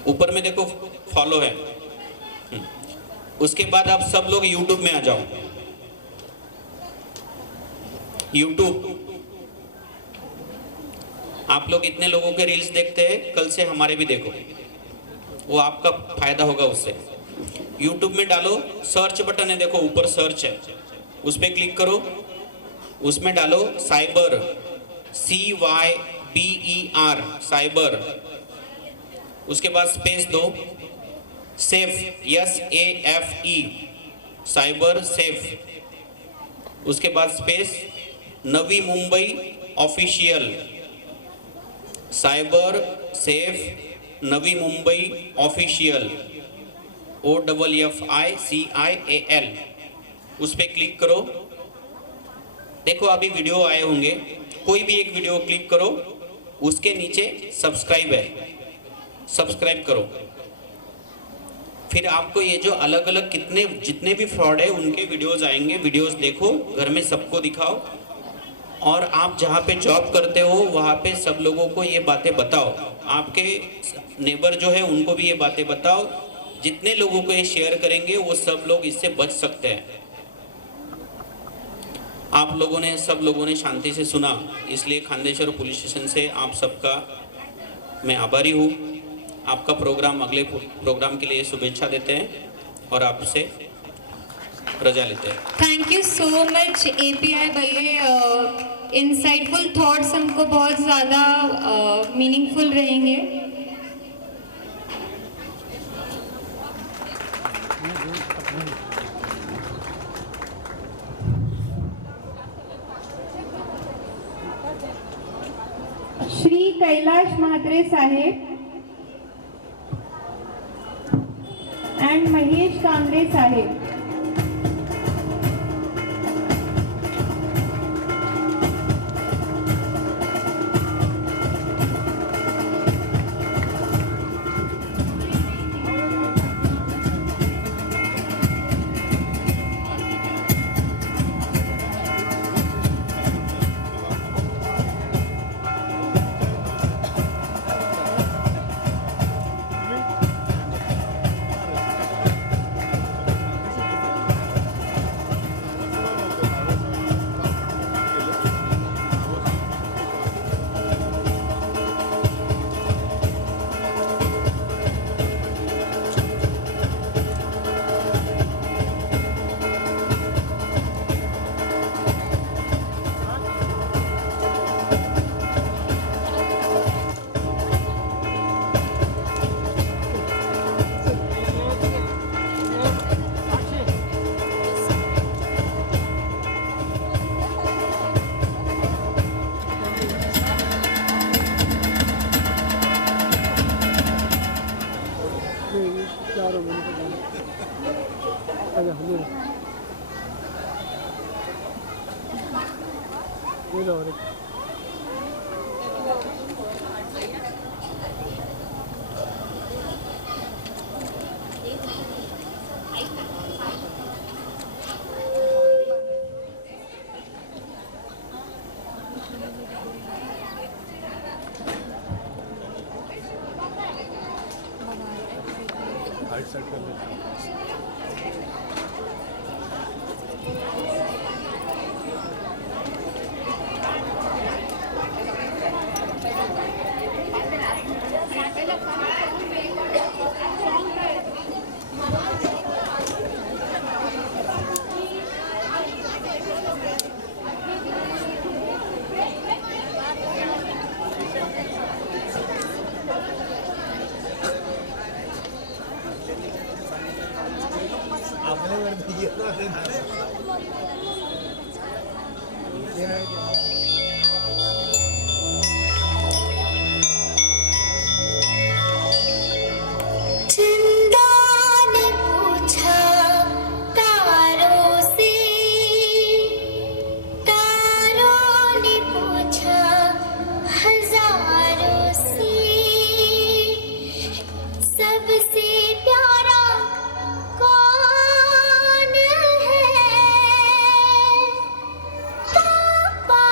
ऊपर में देखो फॉलो है। उसके बाद आप सब लोग यूट्यूब में आ जाओ। यूट्यूब आप लोग इतने लोगों के रील्स देखते हैं, कल से हमारे भी देखो, वो आपका फायदा होगा उससे। यूट्यूब में डालो, सर्च बटन है, देखो ऊपर सर्च है, उस पर क्लिक करो, उसमें डालो साइबर, CYBER, साइबर, उसके बाद स्पेस दो, सेफ, SAFE, साइबर सेफ, उसके बाद space, Navi Mumbai official, cyber safe Navi Mumbai official, OFFICIAL, उस पर क्लिक करो। देखो अभी वीडियो आए होंगे, कोई भी एक वीडियो क्लिक करो, उसके नीचे सब्सक्राइब है, सब्सक्राइब करो। फिर आपको ये जो अलग अलग जितने भी फ्रॉड है उनके वीडियोस आएंगे, वीडियोस देखो, घर में सबको दिखाओ, और आप जहाँ पे जॉब करते हो वहाँ पे सब लोगों को ये बातें बताओ, आपके नेबर जो है उनको भी ये बातें बताओ। जितने लोगों को ये शेयर करेंगे वो सब लोग इससे बच सकते हैं। आप लोगों ने, सब लोगों ने शांति से सुना, इसलिए खांडेश्वर पुलिस स्टेशन से आप सबका मैं आभारी हूँ। आपका प्रोग्राम, अगले प्रोग्राम के लिए शुभेच्छा देते हैं और आपसे रजा लेते हैं। Thank you so much API भैया, इंसाइटफुल थॉट्स हमको बहुत ज़्यादा मीनिंगफुल रहेंगे। श्री कैलाश म्हात्रे साहेब एंड महेश कांबळे साहेब। पापा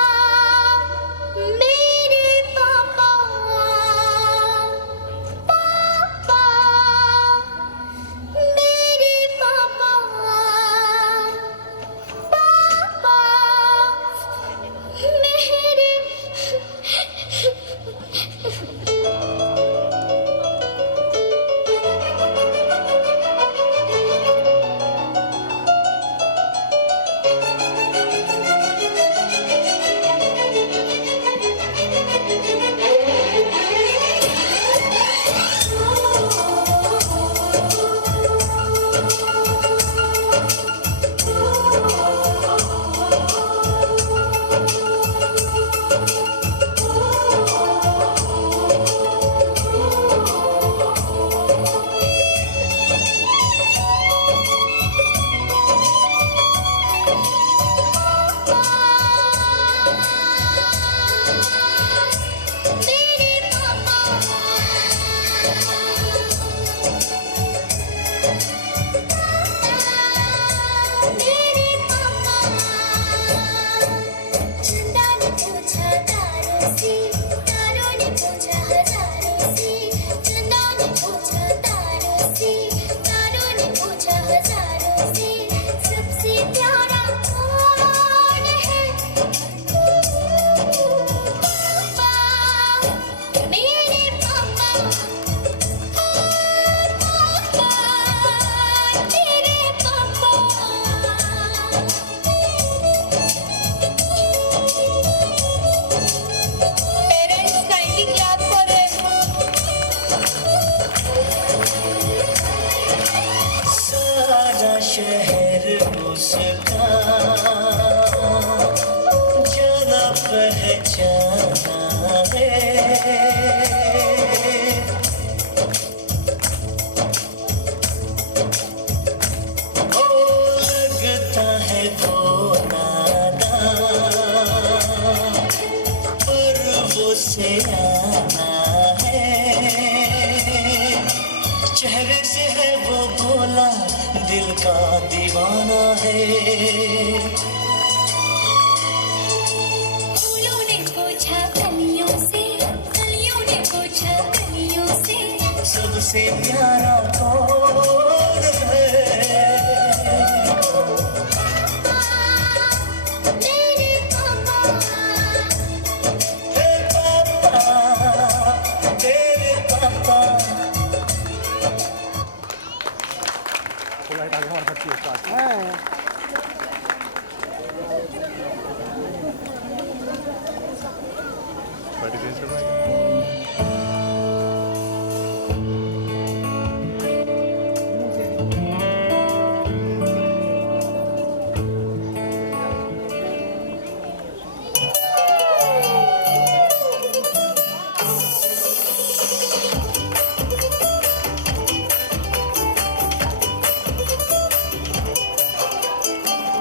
से सबसे प्यारा कौन है? पापा, मेरे पापा, पापा, तेरे पापा। Parents, kindly clap for him. सारा शहर उसका जाना पहचाना है। ओ लगता है वो नादान पर वो सियाना है। चेहरे से है वो भोला, दिल का दीवाना है। फूलों ने पूछा कलियों से, कलियों ने पूछा कलियों से, सबसे प्यारा कौन है? मेरे पापा, हे पापा, तेरे पापा। लाइट आगे और सकती है स्टार्ट हाँ पार्टी चेंज करना है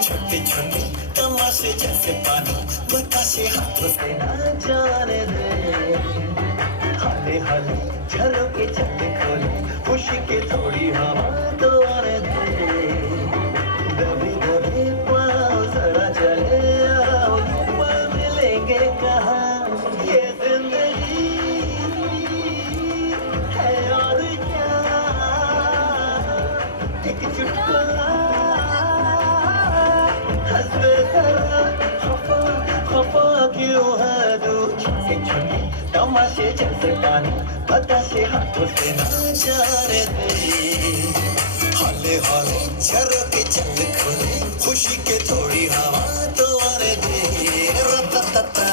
छोटे छोटे तमाशे जैसे पानी बताशे हाथों से ना जाने दे। हाले हाले झरोके छत खोले, खुशी के थोड़ी हवा तो आने दे। दबे दबे पाँव जरा चले आओ, पर मिलेंगे कहाँ? ये जिंदगी है और क्या? एक चुटकुला हंसते जरा, खफा खफा क्यों है तू? छोटे छोटे तमाशे जैसे पानी बताशे हाथों से ना जाने दे। हाले हाले झरोके छत खोले, खुशी के थोड़ी हवा तो आने दे। रततता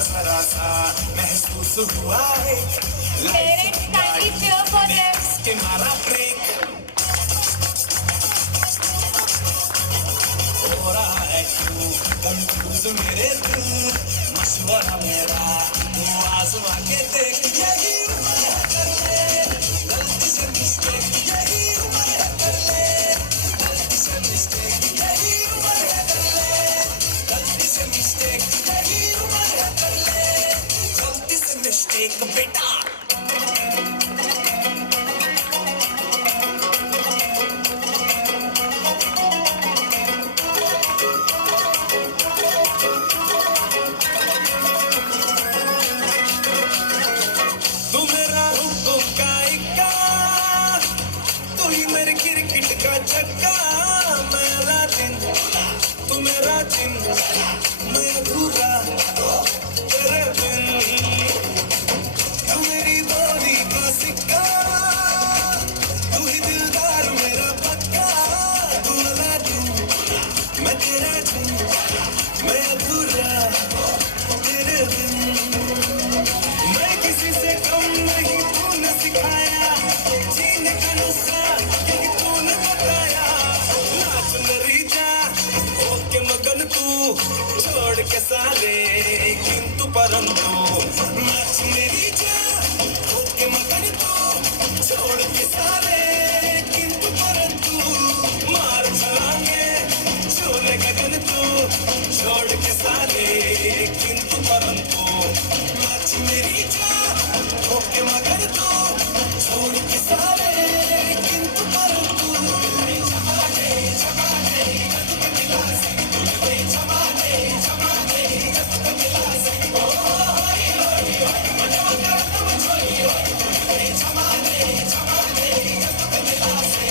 जरा सा महसूस हुआ है। Parents, kindly cheer for them. के मारा ब्रेक हो रहा है क्यों कंफ्यूज मेरे दिल। मशवरा मेरा तू आजमा के देख, यही उम्र है कर ले गलती से मिस्टेक, यही उम्र है कर ले गलती से मिस्टेक, यही उम्र है कर ले गलती से मिस्टेक, यही उम्र है कर ले गलती से मिस्टेक। बेटा छक्का मैं लाजिन, तू मेरा जिन, मैं अधूरा तेरे बिन। तू मेरी बोली का सिक्का, तू ही दिलदार मेरा पक्का। तू लाजिन, मैं तेरा जिन, मैं अधूरा तेरे बिन। मैं किसी से कम नहीं, तूने सिखाया जीने का नुस्खा, यही तूने बताया। नाच मेरी जा होके मगन तू, छोड़ के सारे किंतु परंतु। नाच मेरी जा होके मगन तू, छोड़ के सारे किंतु परंतु। मार छलांगे छोले गगन तू, छोड़ के सारे परंतु नाच मेरी जान होके मगर तू छोड़ के सारे किंतु परंतु जमाने जमाने जब तक मिला से जमाने जमाने जब तक मिला से ओ हाय हाय हाय मजा करता मुझे जमाने जमाने जब तक मिला से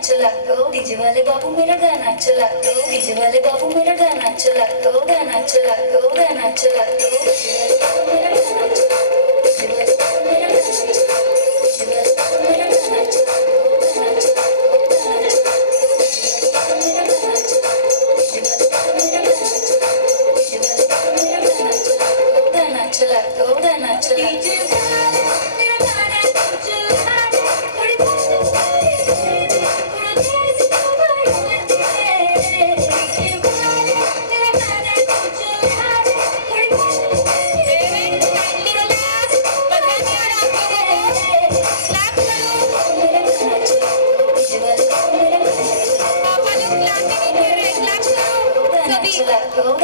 चला दो डीजे वाले बाबू मेरा गाना चला दो डीजे वाले बाबू मेरा गाना चला दो गाना चला दो गाना चला दो मेरा गाना चला दो डीजे वाले बाबू मेरा गाना चला दो डीजे वाले बाबू मेरा गाना चला दो गाना चला दो गाना चला दो मेरा गाना चला दो डीजे वाले बाबू मेरा गाना चला दो डीजे वाले बाबू मेरा गाना चला दो गाना चला दो गाना चला दो मेरा गाना चला दो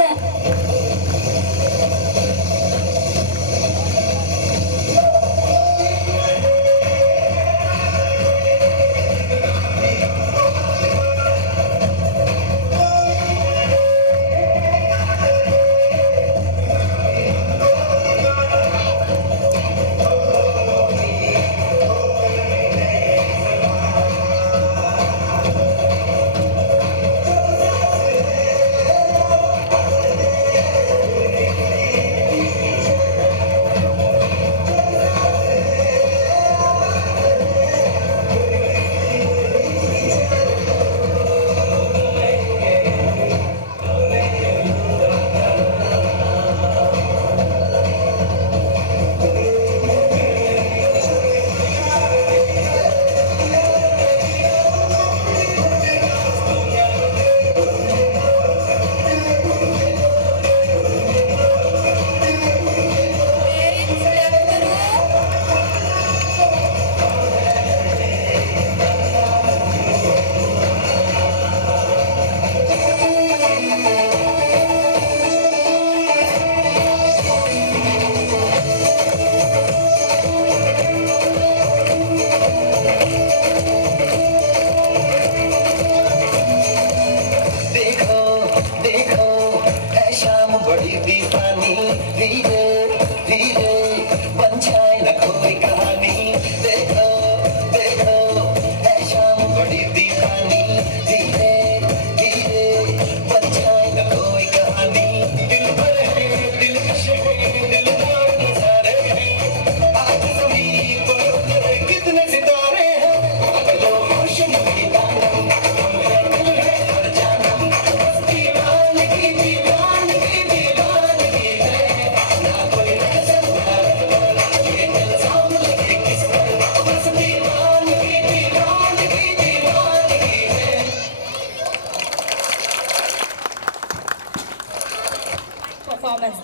थोड़ी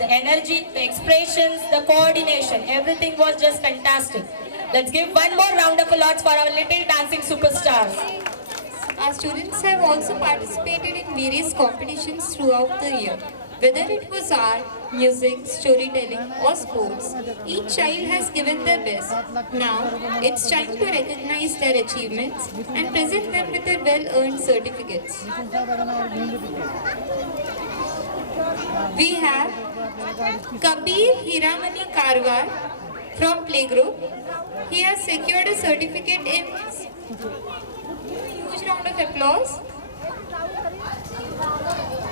The energy, the expressions, the coordination, everything was just fantastic. Let's give one more round of applause for our little dancing superstars. Our students have also participated in various competitions throughout the year. Whether it was art, music, storytelling, or sports, each child has given their best. Now, it's time to recognize their achievements and present them with their well-earned certificates. We have Kabir Hiramani Karwar from Playgroup. He has secured a certificate in huge round of applause.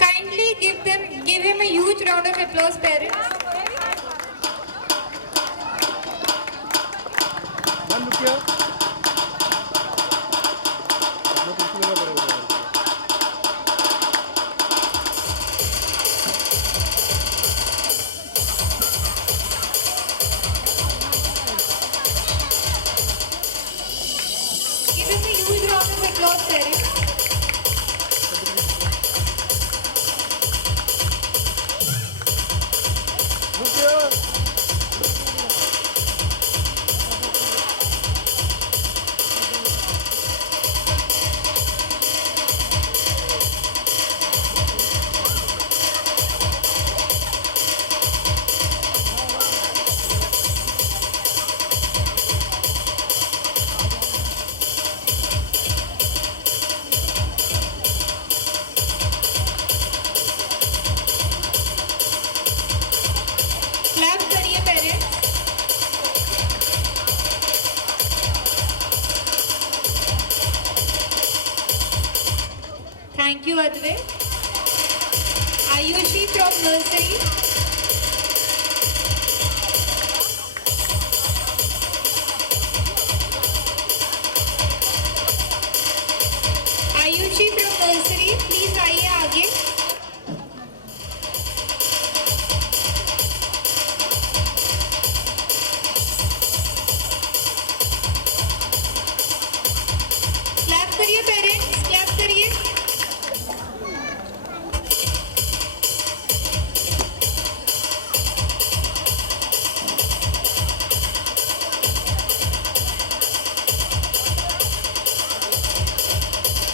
Kindly give him a huge round of applause, parents. Ma'am रुकिए मैं कुछ नहीं करेगा Give him a huge round of applause, parents. Clap करिए parents. Thank you, Advay. Ayushi from nursery. Ayushi from nursery, please आइए आगे. Clap करिए parents, clap करिए.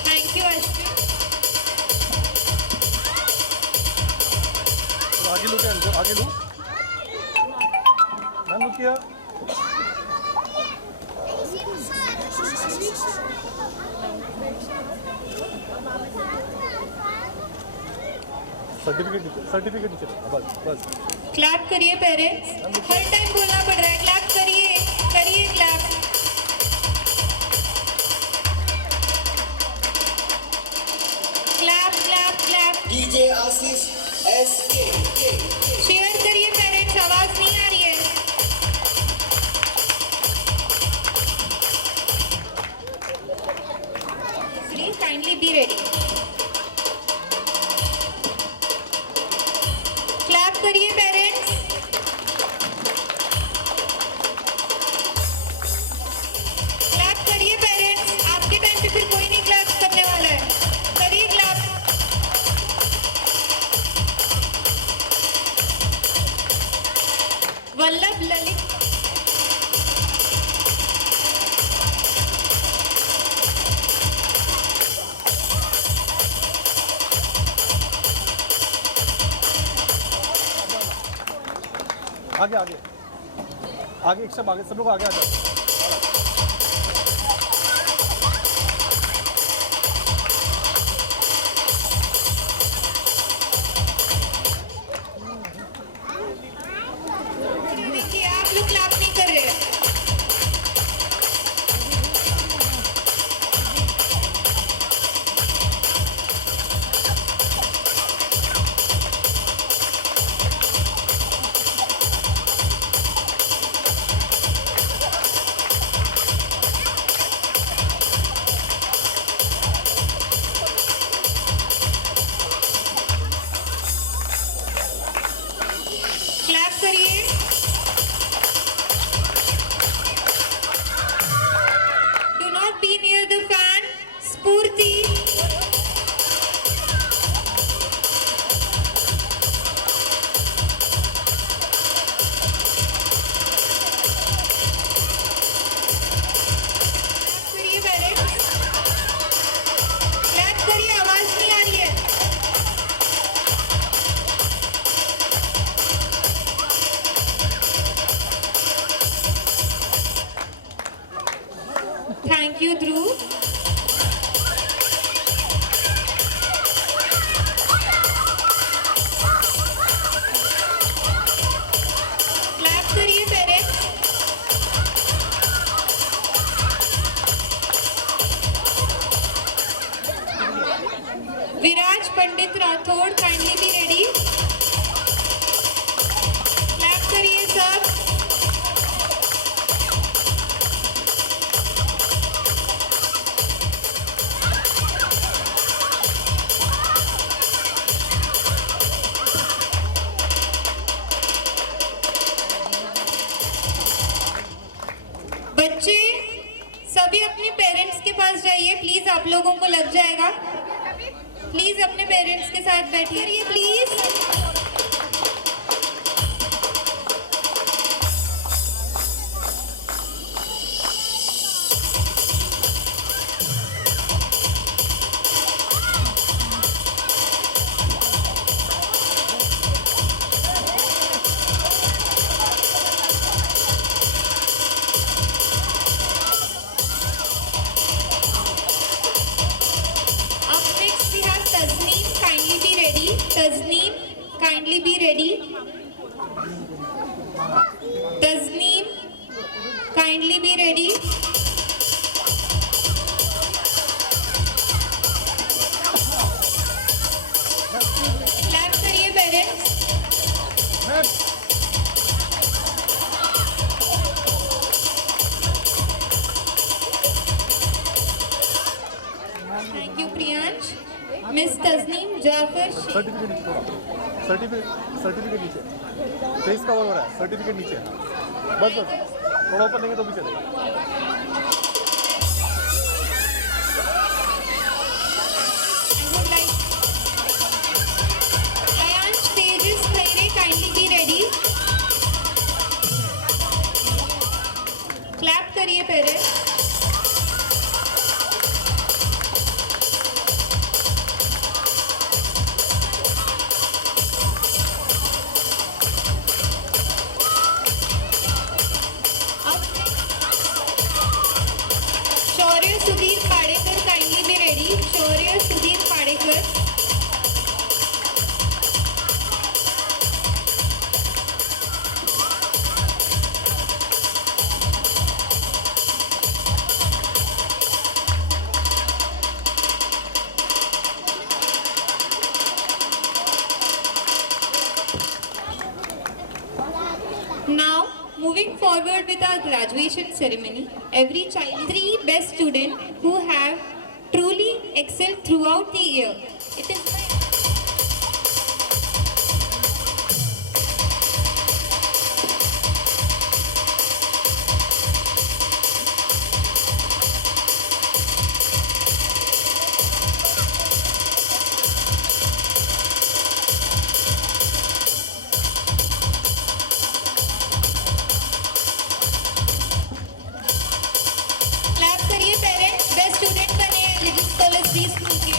Thank you Ashwin. आगे लो क्या इनको आगे लो मैम रुकिए सर्टिफिकेट नीचे बस बस क्लैप करिए पेरेंट्स. हर टाइम बोलना पड़ रहा है. क्लैप करिए, करिए clap. Clap clap clap. DJ Ashish SK share करिए पेरेंट्स, आवाज नहीं आ रही है. Please kindly be ready. Clap करिए पेरेंट्स. क्लैप करिए पेरेंट्स. आपके टाइम पे फिर कोई नहीं क्लैप करने वाला है. करिए क्लैप. वल्लभ ललित. आगे आगे आगे एक सब आगे सब लोग आगे आ जाओ देखिए आप लोग क्लैप नहीं कर रहे हैं. क्लैप करिए. Do not be near the fan. स्फूर्ति. करिए पेरेंट्स. क्लैप करिए, आवाज नहीं आ रही है. Thank you, Dhruv. Clap करिए parents. Viraj Pandit Rathore, kindly be ready. Clap करिए सब. बच्चे सभी अपने पेरेंट्स के पास जाइए प्लीज, आप लोगों को लग जाएगा. प्लीज अपने पेरेंट्स के साथ बैठिए please. Tasneem, kindly be ready. Tasneem, kindly be ready. Clap करिए parents. Thank you, Priyansh. Miss Tasneem Jafar Sheikh. Certificate नीचे थोड़ा, सर्टिफिकेट नीचे, फेस कवर हो रहा है, सर्टिफिकेट नीचे. बस थोड़ा ऊपर लेंगे तो भी चलेगा. I would like Ayansh Tejas Khaire, kindly be ready. Clap करिए parents. Shaurya Sudhir Padekar, kindly be ready. Shaurya Sudhir Padekar. Now, moving forward with our graduation ceremony, every child, three best students who have truly excelled throughout the year. It is my clap करिए parents. Best student बने हैं little scholars pre school के.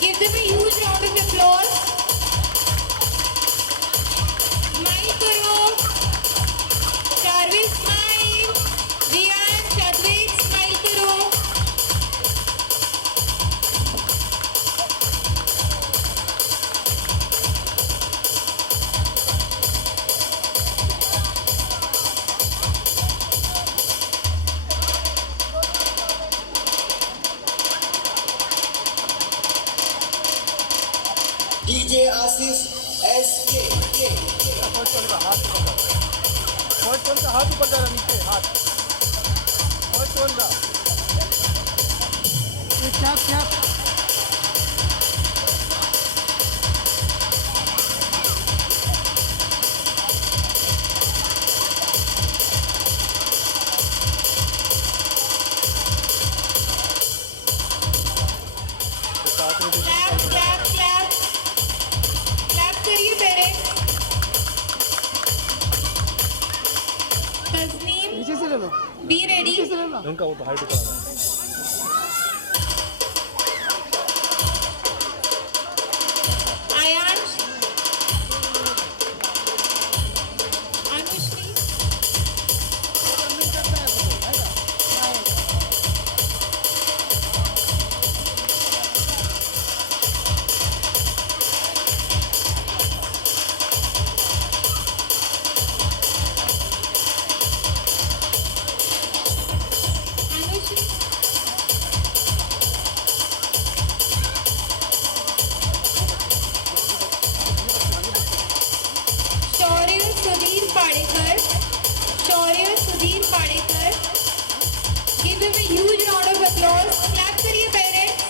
Give them a huge round of applause. Smile करो. Charvis smile. Riyan, Shadwik smile करो. DJ Asif SK. First वाले का हाथ ऊपर, फर्स्ट वाले का हाथ ऊपर जा रहा, नीचे हाथ. फर्स्ट वाले का ये क्या Clap करिए पेरेंट्स. Be ready. उनका वो तो हाइट उतना है। Ayansh, Anushri, Anushri, Shaurya Sudhir Padekar, Shaurya Sudhir Padekar. Give him a huge round of applause. Clap करिए parents.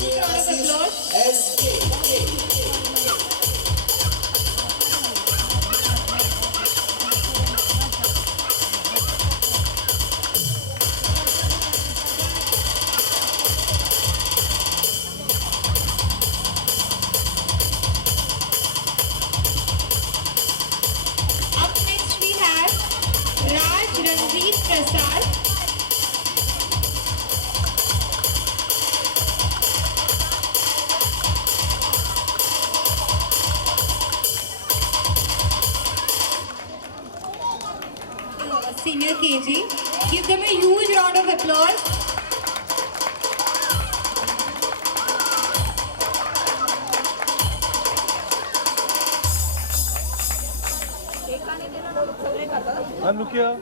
Huge round of applause. Up next we have Raj Ranjit Prasad. Senior KG. Give them a huge round of applause. And look here.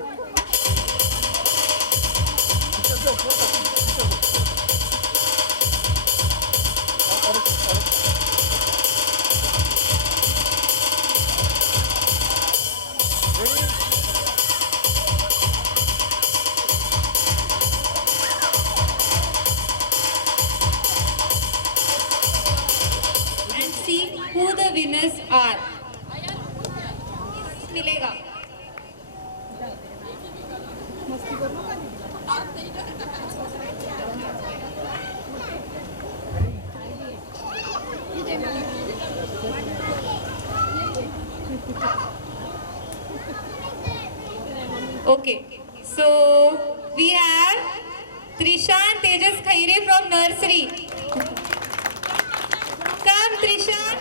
And see who the winners are. मिलेगा. Okay, so we have Trishan Tejas Khaire from nursery. Come Trishan.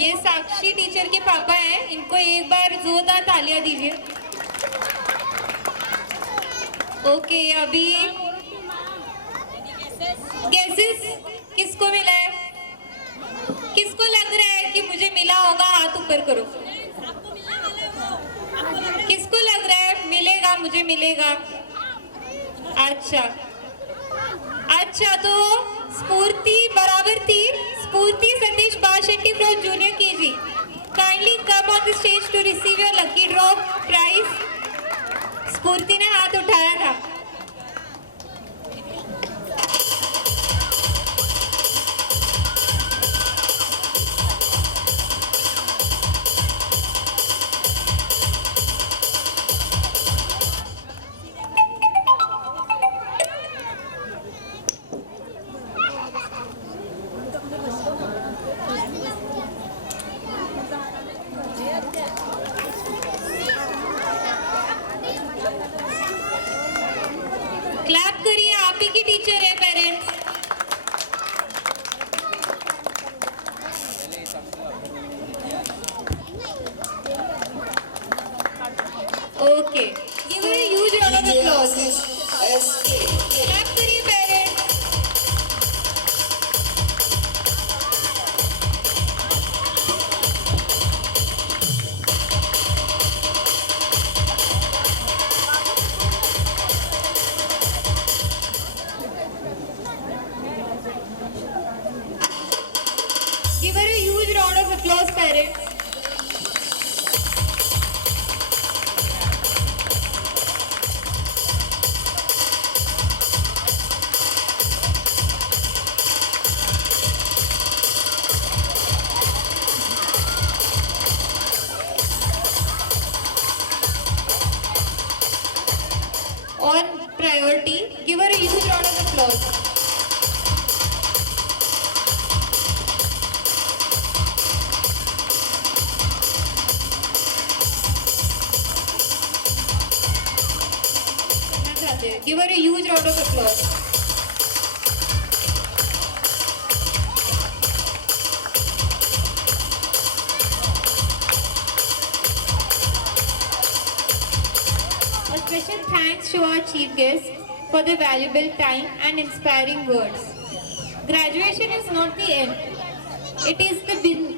ये साक्षी teacher के पापा हैं, इनको एक बार जोरदार तालियां दीजिए. ओके, अभी गेसेस किसको मिला है? किसको लग रहा है कि मुझे मिला होगा? हाथ ऊपर करो. किसको लग रहा है मिलेगा, मुझे मिलेगा? अच्छा, तो स्फूर्ति बराबर थी. Spurti Satish Bashetti from Junior KG. Kindly come on the stage to receive your lucky draw prize. Spurti ने हाथ उठाया था. क्लैप करिए, आप ही की टीचर है parents. Okay, give a huge round of applause. Clap करिए parents. Give her a huge round of applause, parents. judges. Give her a huge round of applause. A special thanks to our chief guests for their valuable time and inspiring words. Graduation is not the end. It is the beginning.